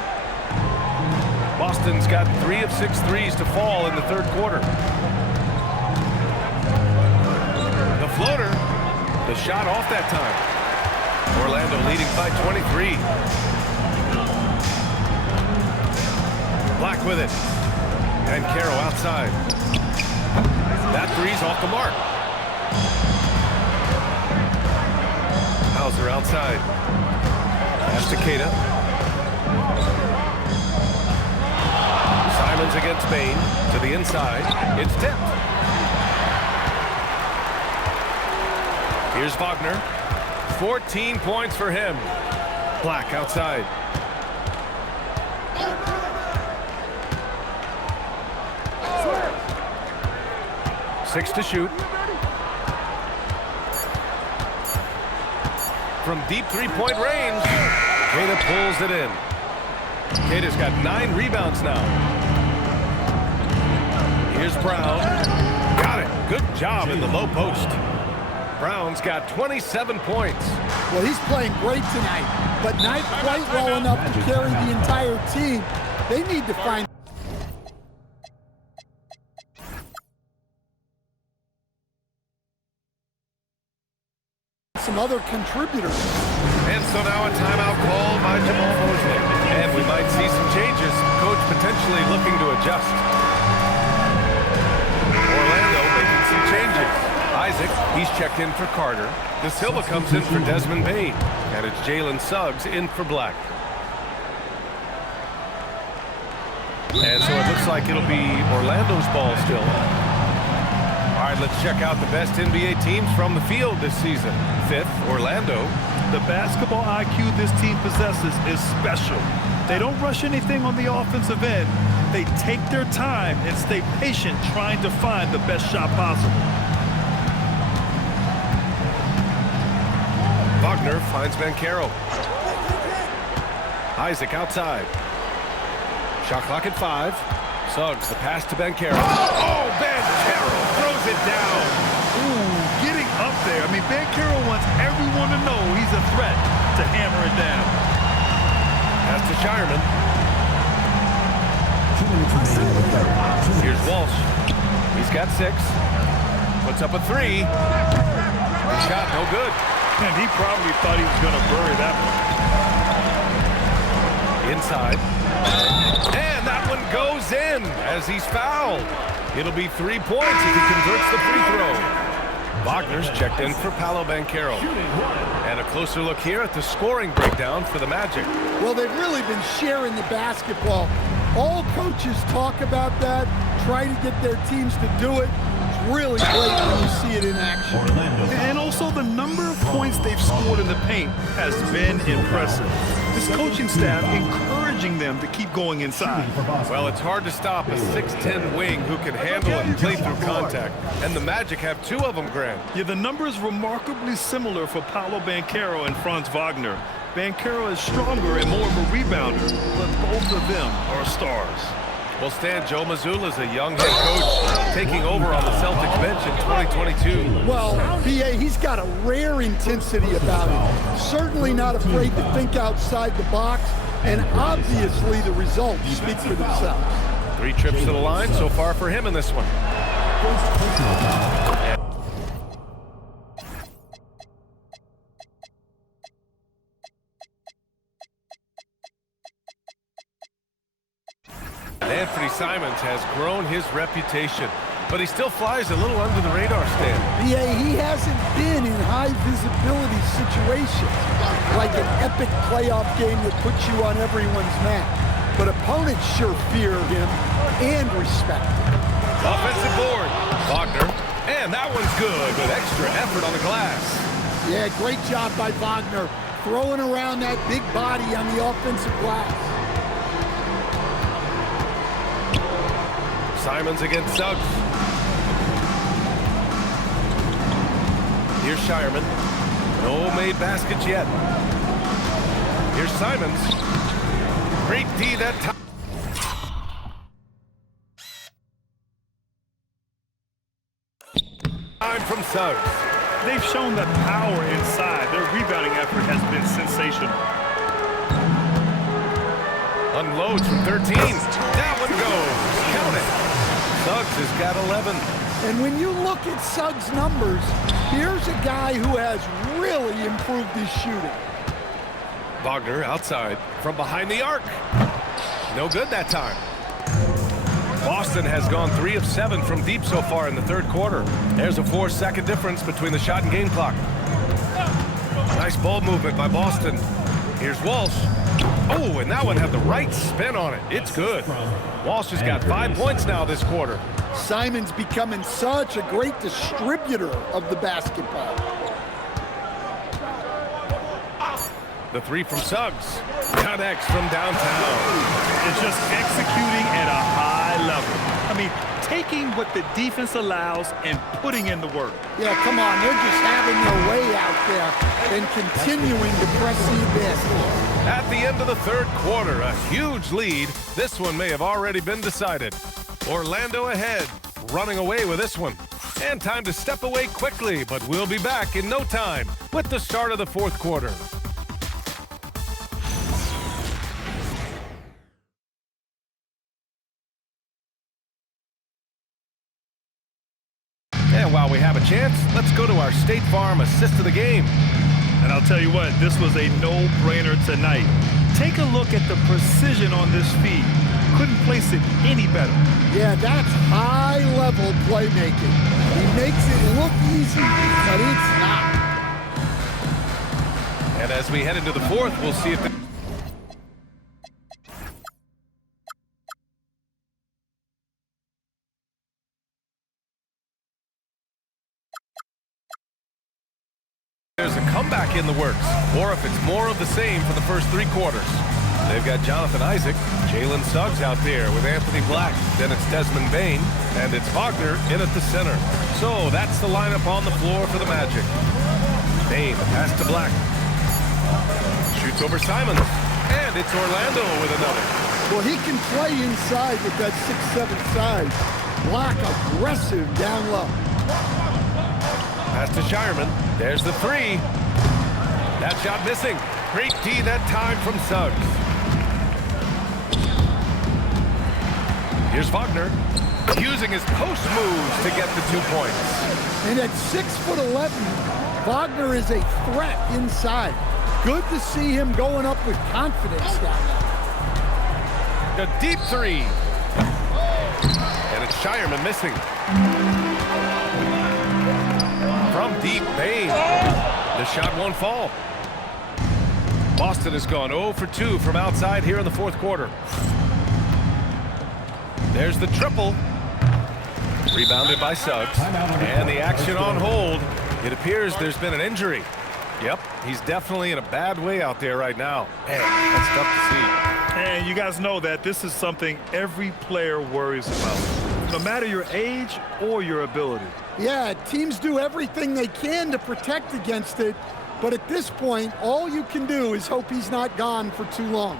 Boston's got 3 of 6 threes to fall in the third quarter. The floater. The shot off that time. Orlando leading by 23. Black with it. And Banchero outside. That 3's off the mark. Hauser outside. Pass to Queta. Simons against Bane. To the inside. It's tipped. Here's Wagner. 14 points for him. Black outside. Six to shoot. From deep three-point range, Queta pulls it in. Queta's got 9 rebounds now. Here's Brown. Got it. Good job in the low post. Brown's got 27 points. Well, he's playing great tonight, but not quite well enough to carry the entire team. They need to find some other contributors. And so now a timeout called by Jamal Mosley. And we might see some changes. Coach potentially looking to adjust. Orlando making some changes. Isaac, he's checked in for Carter. De Silva comes in for Desmond Bane. And it's Jalen Suggs in for Black. And so it looks like it'll be Orlando's ball still. All right, let's check out the best NBA teams from the field this season. 5th, Orlando. The basketball IQ this team possesses is special. They don't rush anything on the offensive end. They take their time and stay patient trying to find the best shot possible. Wagner finds Banchero. Isaac outside. Shot clock at 5. Suggs, the pass to Banchero. Oh, Banchero throws it down. Ooh, getting up there. I mean, Banchero wants everyone to know he's a threat to hammer it down. Pass to Shireman. Here's Walsh. He's got 6. Puts up a 3. The shot, no good. And he probably thought he was going to bury that one. Inside. And that one goes in as he's fouled. It'll be 3 points if he converts the free throw. Wagner's checked in for Paolo Banchero. And a closer look here at the scoring breakdown for the Magic. Well, they've really been sharing the basketball. All coaches talk about that, try to get their teams to do it. It's really great when you see it in action. And also the number of points they've scored in the paint has been impressive. This coaching staff encouraging them to keep going inside. Well, it's hard to stop a 6'10" wing who can handle and play through contact. And the Magic have 2 of them, Grant. Yeah, the numbers remarkably similar for Paolo Banchero and Franz Wagner. Banchero is stronger and more of a rebounder, but both of them are stars. Well, Stan, Joe Mazzulla is a young head coach taking over on the Celtics bench in 2022. Well, B.A., he's got a rare intensity about him. Certainly not afraid to think outside the box, and obviously the results speak for themselves. 3 trips to the line so far for him in this one. Anthony Simons has grown his reputation, but he still flies a little under the radar, Stan. B.A., he hasn't been in high visibility situations, like an epic playoff game that puts you on everyone's map. But opponents sure fear him and respect him. Offensive board. Wagner. And that one's good with extra effort on the glass. Yeah, great job by Wagner, throwing around that big body on the offensive glass. Simons against Suggs. Here's Shireman. No made baskets yet. Here's Simons. Great D that time. From Suggs. They've shown that power inside. Their rebounding effort has been sensational. Unloads from 13. That one goes. Count it. Suggs has got 11. And when you look at Suggs' numbers, here's a guy who has really improved his shooting. Wagner outside from behind the arc. No good that time. Boston has gone 3 of 7 from deep so far in the 3rd quarter. There's a 4-second difference between the shot and game clock. Nice ball movement by Boston. Here's Walsh. Oh, and that one had the right spin on it. It's good. Walsh has got 5 points now this quarter. Simon's becoming such a great distributor of the basketball. The 3 from Suggs. Connects from downtown. It's just executing at a high level. I mean, taking what the defense allows and putting in the work. Yeah, come on. They're just having their way out there and continuing to press the abyss. At the end of the 3rd quarter, a huge lead. This one may have already been decided. Orlando ahead, running away with this one. And time to step away quickly, but we'll be back in no time with the start of the 4th quarter. And while we have a chance, let's go to our State Farm assist of the game. And I'll tell you what, this was a no-brainer tonight. Take a look at the precision on this feed. Couldn't place it any better. Yeah, that's high-level playmaking. He makes it look easy, but it's not. And as we head into the 4th, we'll see if the there's a comeback in the works, or if it's more of the same for the first 3 quarters. They've got Jonathan Isaac, Jalen Suggs out there with Anthony Black, then it's Desmond Bane, and it's Wagner in at the center. So that's the lineup on the floor for the Magic. Bane, the pass to Black. Shoots over Simons, and it's Orlando with another. Well, he can play inside with that 6'7" size. Block aggressive down low. Pass to Shireman. There's the three. That shot missing. Great D that time from Suggs. Here's Wagner, using his post moves to get the 2 points. And at 6'11", Wagner is a threat inside. Good to see him going up with confidence down there. A deep three. And it's Shireman missing. From deep, Bain. The shot won't fall. Boston has gone 0 for 2 from outside here in the fourth quarter. There's the triple. Rebounded by Suggs. And the action on hold. It appears there's been an injury. Yep, he's definitely in a bad way out there right now. Man, that's tough to see. And you guys know that this is something every player worries about, no matter your age or your ability. Yeah, teams do everything they can to protect against it, but at this point, all you can do is hope he's not gone for too long.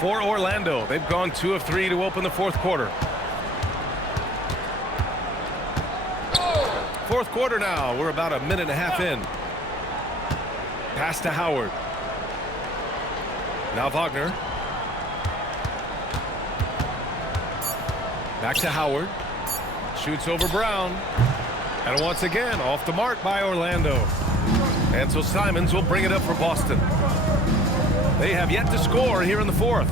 For Orlando, they've gone 2 of 3 to open the fourth quarter. Fourth quarter now. We're about a minute and a half in. Pass to Howard. Now Wagner. Back to Howard. Shoots over Brown. And once again, off the mark by Orlando. And so Simons will bring it up for Boston. They have yet to score here in the fourth.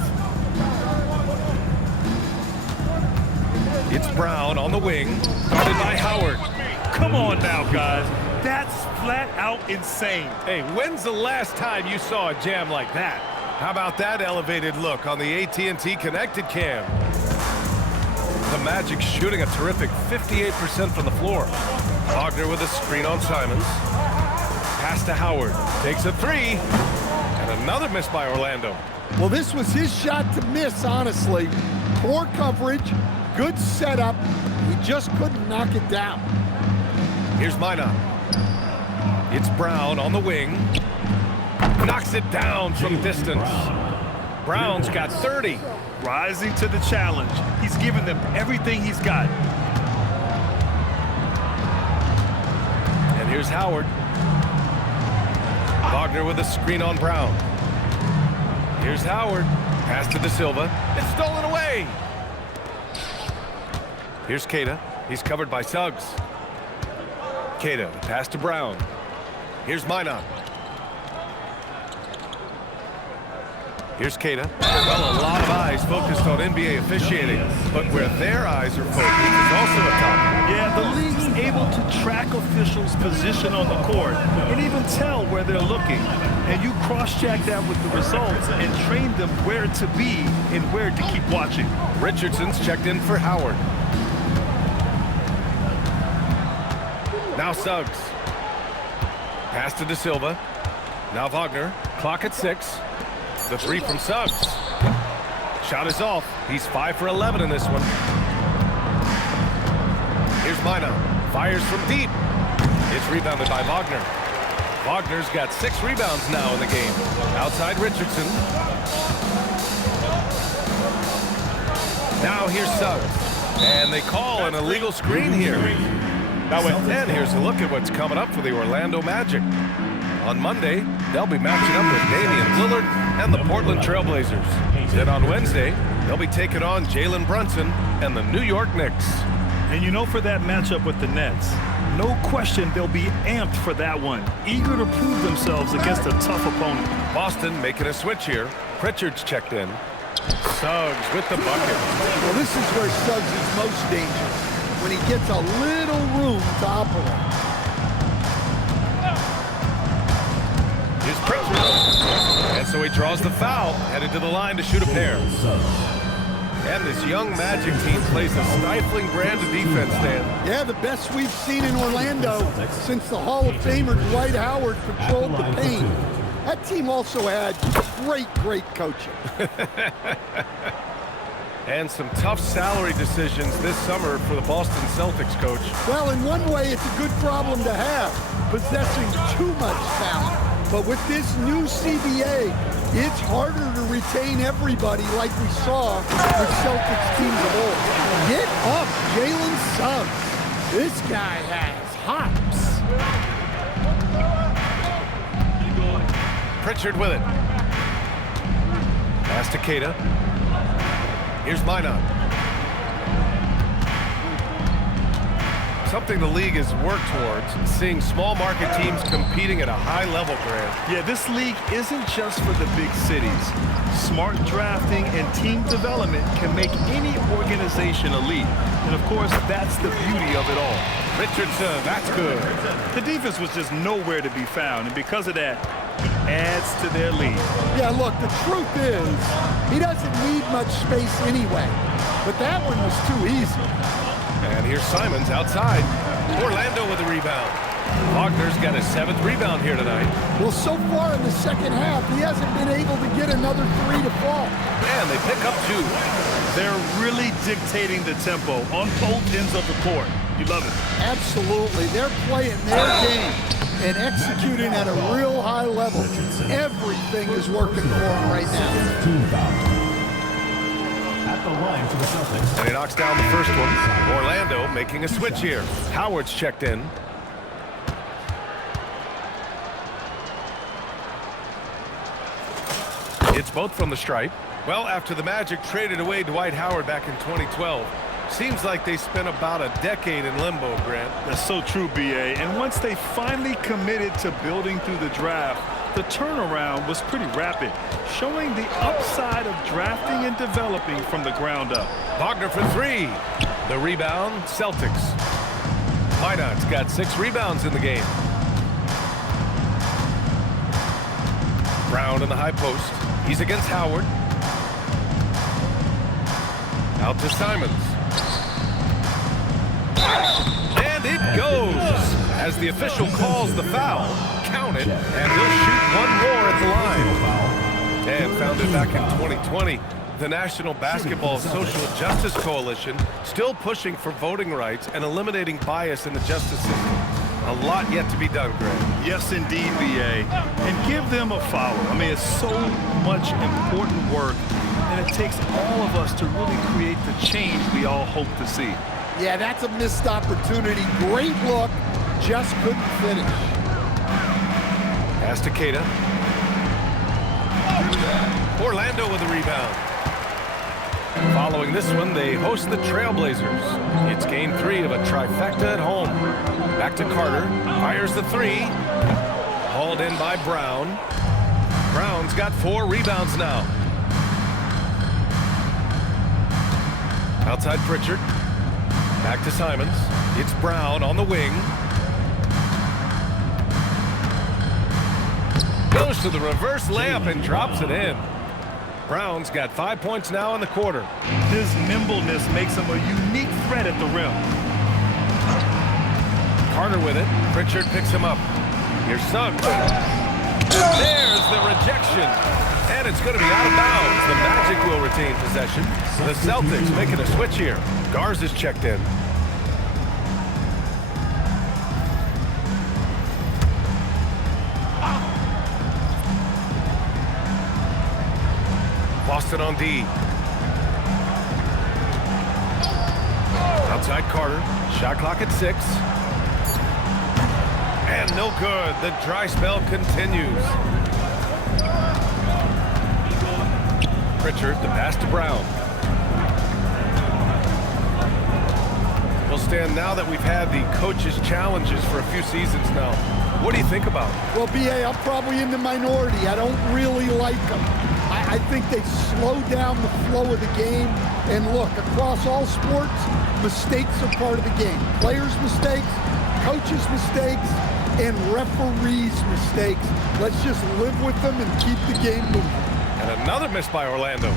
It's Brown on the wing, guarded by Howard. Come on now, guys. That's flat out insane. Hey, when's the last time you saw a jam like that? How about that elevated look on the AT&T Connected Cam? The Magic shooting a terrific 58% from the floor. Wagner with a screen on Simons. Pass to Howard. Takes a three. And another miss by Orlando. Well, this was his shot to miss, honestly. Poor coverage, good setup. He just couldn't knock it down. Here's Minot. It's Brown on the wing. Knocks it down from distance. Brown's got 30. Rising to the challenge. He's given them everything he's got. And here's Howard. Wagner with a screen on Brown. Here's Howard. Pass to De Silva. It's stolen away. Here's Queta. He's covered by Suggs. Queta, pass to Brown. Here's Minot. Here's Queta. Well, a lot of eyes focused on NBA officiating, but where their eyes are focused is also a topic. Yeah, the league's able to track officials' position on the court and even tell where they're looking. And you cross-check that with the results and train them where to be and where to keep watching. Richardson's checked in for Howard. Now Suggs. Pass to De Silva. Now Wagner. Clock at 6. The three from Suggs. Shot is off. He's 5 for 11 in this one. Here's Minot. Fires from deep. It's rebounded by Wagner. Wagner's got 6 rebounds now in the game. Outside Richardson. Now here's Suggs. And they call an illegal screen here. And here's a look at what's coming up for the Orlando Magic. On Monday, they'll be matching up with Damian Lillard and the Portland Trailblazers. Then on Wednesday, they'll be taking on Jalen Brunson and the New York Knicks. And you know, for that matchup with the Nets, no question they'll be amped for that one, eager to prove themselves against a tough opponent. Boston making a switch here. Pritchard's checked in. Suggs with the bucket. Well, this is where Suggs is most dangerous, when he gets a little room to operate. Here's Pritchard. And so he draws the foul, headed to the line to shoot a pair. And this young Magic team plays a stifling brand of defense, Dan. Yeah, the best we've seen in Orlando since the Hall of Famer Dwight Howard patrolled the paint. That team also had great coaching. And some tough salary decisions this summer for the Boston Celtics, Coach. Well, in one way, it's a good problem to have, possessing too much talent. But with this new CBA, it's harder to retain everybody like we saw with Celtics teams of old. Get up, Jalen Suggs. This guy has hops. Pritchard with it. Pass to Queta. Here's Minot. Something the league has worked towards, seeing small market teams competing at a high level, Grant. Yeah, this league isn't just for the big cities. Smart drafting and team development can make any organization elite. And of course, that's the beauty of it all. Richardson, that's good. The defense was just nowhere to be found, and because of that, it adds to their lead. Yeah, look, the truth is, he doesn't need much space anyway. But that one was too easy. And here's Simons outside. Orlando with the rebound. Wagner's got his 7th rebound here tonight. Well, so far in the second half, he hasn't been able to get another 3 to fall. And they pick up 2. They're really dictating the tempo on both ends of the court. You love it. Absolutely. They're playing their game and executing at a real high level. Everything is working for them right now. Team foul. At the line for the Celtics. And he knocks down the first one. Orlando making a switch here. Howard's checked in. It's both from the stripe. Well, after the Magic traded away Dwight Howard back in 2012, seems like they spent about a decade in limbo, Grant. That's so true, B.A. And once they finally committed to building through the draft, the turnaround was pretty rapid, showing the upside of drafting and developing from the ground up. Wagner for 3. The rebound, Celtics. Minot's got 6 rebounds in the game. Brown in the high post. He's against Howard. Out to Simons. And it goes as the official calls the foul. Count it, and he'll shoot one more at the line. And founded back in 2020, the National Basketball Social Justice Coalition still pushing for voting rights and eliminating bias in the justice system. A lot yet to be done, Greg. Yes, indeed, B.A. And give them a follow. I mean, it's so much important work, and it takes all of us to really create the change we all hope to see. Yeah, that's a missed opportunity. Great look, just couldn't finish. Pass to Queta. Orlando with the rebound. Following this one, they host the Trailblazers. It's game 3 of a trifecta at home. Back to Carter. Fires the 3. Hauled in by Brown. Brown's got 4 rebounds now. Outside Pritchard. Back to Simons. It's Brown on the wing. Goes to the reverse layup and drops it in. Brown's got 5 points now in the quarter. His nimbleness makes him a unique threat at the rim. Carter with it. Pritchard picks him up. Here's Suggs. There's the rejection. And it's going to be out of bounds. The Magic will retain possession. The Celtics making a switch here. Garza's checked in. Boston on D. Outside Carter. Shot clock at 6. And no good. The dry spell continues. Pritchard, the pass to Brown. Well, Stan, now that we've had the coaches' challenges for a few seasons now, what do you think about it? Well, B.A., I'm probably in the minority. I don't really like them. I think they slow down the flow of the game. And look, across all sports, mistakes are part of the game. Players' mistakes, coaches' mistakes, and referees' mistakes. Let's just live with them and keep the game moving. And another miss by Orlando.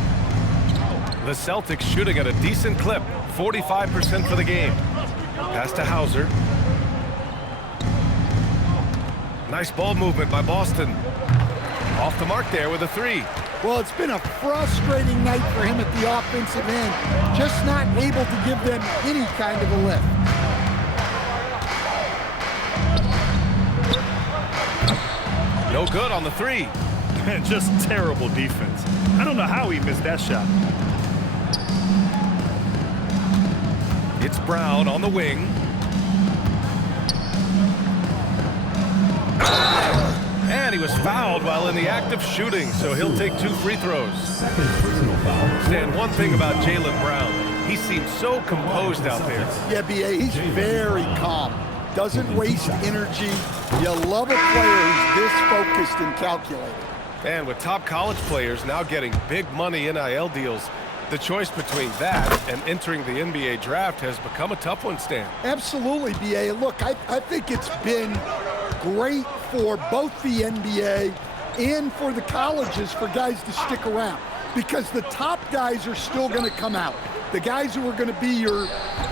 The Celtics shooting at a decent clip, 45% for the game. Pass to Hauser. Nice ball movement by Boston. Off the mark there with a 3. Well, it's been a frustrating night for him at the offensive end, just not able to give them any kind of a lift. No good on the three. Just terrible defense. I don't know how he missed that shot. It's Brown on the wing. And he was fouled while in the act of shooting, so he'll take 2 free throws. Second personal foul. Stan, one thing about Jaylen Brown, he seems so composed out there. Yeah, B.A., he's very calm. Doesn't waste energy. You love a player who's this focused and calculated. And with top college players now getting big money NIL deals, the choice between that and entering the NBA draft has become a tough one, Stan. Absolutely, B.A. Look, I think it's been great for both the NBA and for the colleges for guys to stick around, because the top guys are still going to come out. The guys who are going to be your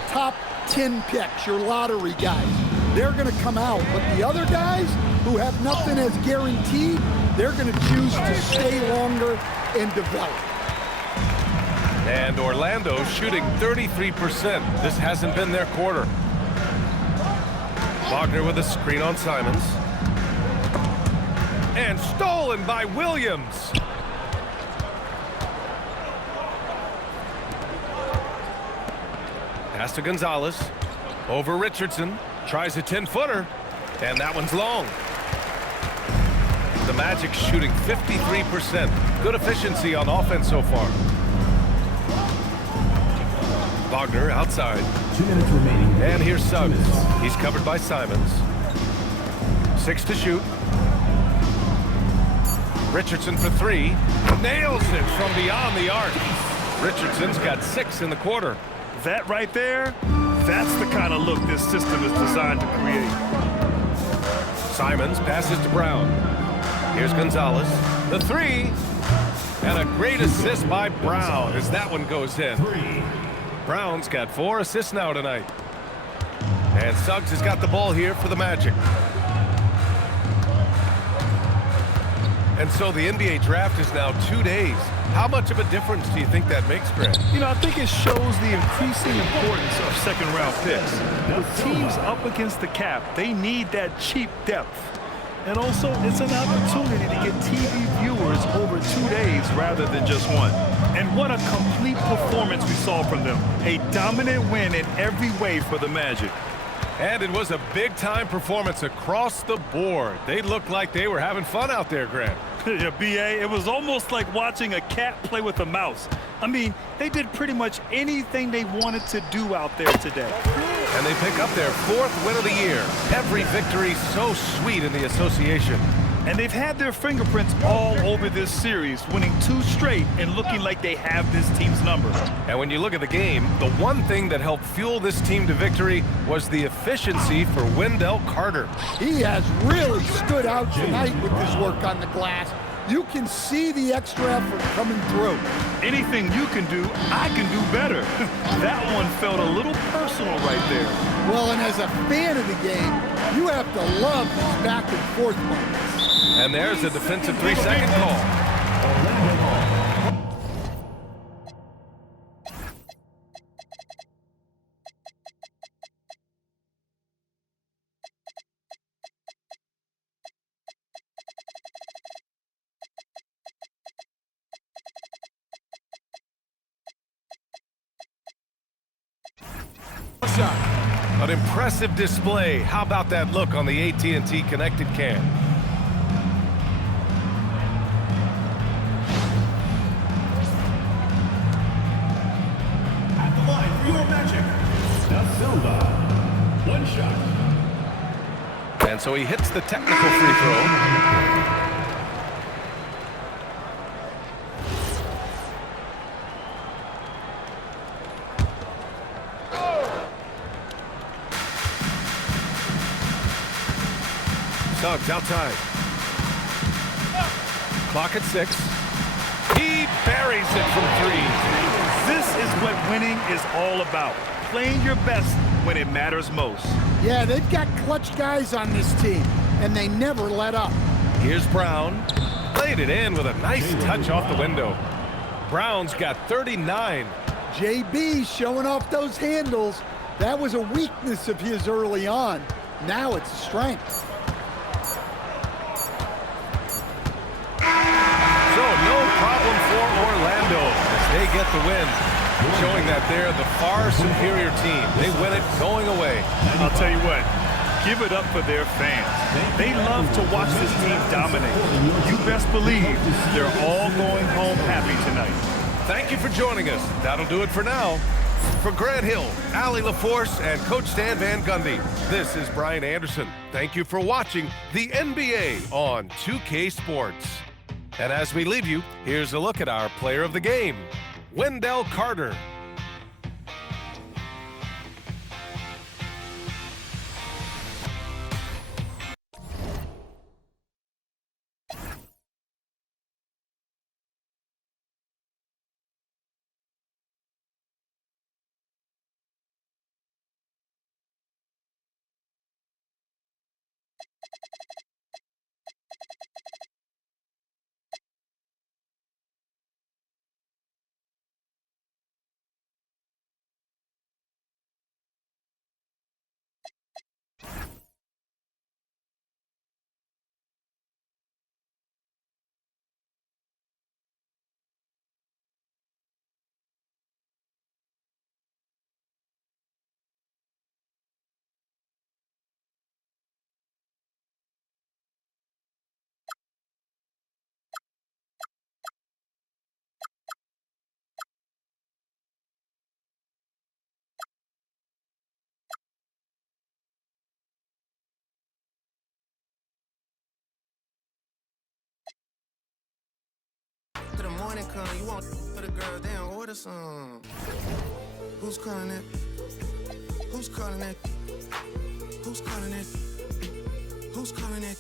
top 10 picks, your lottery guys, they're going to come out. But the other guys who have nothing as guaranteed, they're going to choose to stay longer and develop. And Orlando shooting 33%. This hasn't been their quarter. Wagner with a screen on Simons. And stolen by Williams. Pass to Gonzalez. Over Richardson. Tries a 10-footer. And that one's long. The Magic shooting 53%. Good efficiency on offense so far. Wagner outside. 2 minutes remaining. And here's Suggs. He's covered by Simons. 6 to shoot. Richardson for 3. Nails it from beyond the arc. Richardson's got 6 in the quarter. That right there, that's the kind of look this system is designed to create. Simons passes to Brown. Here's Gonzalez. The 3. And a great assist by Brown as that one goes in. Brown's got 4 assists now tonight. And Suggs has got the ball here for the Magic. And so the NBA draft is now 2 days. How much of a difference do you think that makes, Grant? You know, I think it shows the increasing importance of second-round picks. With teams up against the cap, they need that cheap depth. And also, it's an opportunity to get TV viewers over 2 days rather than just one. And what a complete performance we saw from them. A dominant win in every way for the Magic. And it was a big-time performance across the board. They looked like they were having fun out there, Grant. Yeah, B.A., it was almost like watching a cat play with a mouse. I mean, they did pretty much anything they wanted to do out there today. And they pick up their 4th win of the year. Every victory so sweet in the association. And they've had their fingerprints all over this series, winning 2 straight and looking like they have this team's number. And when you look at the game, the one thing that helped fuel this team to victory was the efficiency for Wendell Carter. He has really stood out tonight with his work on the glass. You can see the extra effort coming through. Anything you can do, I can do better. That one felt a little personal right there. Well, and as a fan of the game, you have to love these back and forth moments. And there's a defensive 3-second call. An impressive display. How about that look on the AT&T connected cam? At the line for your Magic, Da Silva. 1 shot. And so he hits the technical free throw. Suggs outside. Clock at 6. He buries it from 3. This is what winning is all about. Playing your best when it matters most. Yeah, they've got clutch guys on this team, and they never let up. Here's Brown. laid it in with a nice touch off the window. Brown's got 39. JB showing off those handles. That was a weakness of his early on. Now it's a strength. So no problem for Orlando as they get the win, showing that they're the far superior team. They win it going away. I'll tell you what, give it up for their fans. They love to watch this team dominate. You best believe they're all going home happy tonight. Thank you for joining us. That'll do it for now. For Grant Hill, Allie LaForce, and Coach Stan Van Gundy, this is Brian Anderson. Thank you for watching the NBA on 2K Sports. And as we leave you, here's a look at our player of the game, Wendell Carter. The morning come, you want for the girl, then order some. Who's calling it? Who's calling it? Who's calling it? Who's calling it?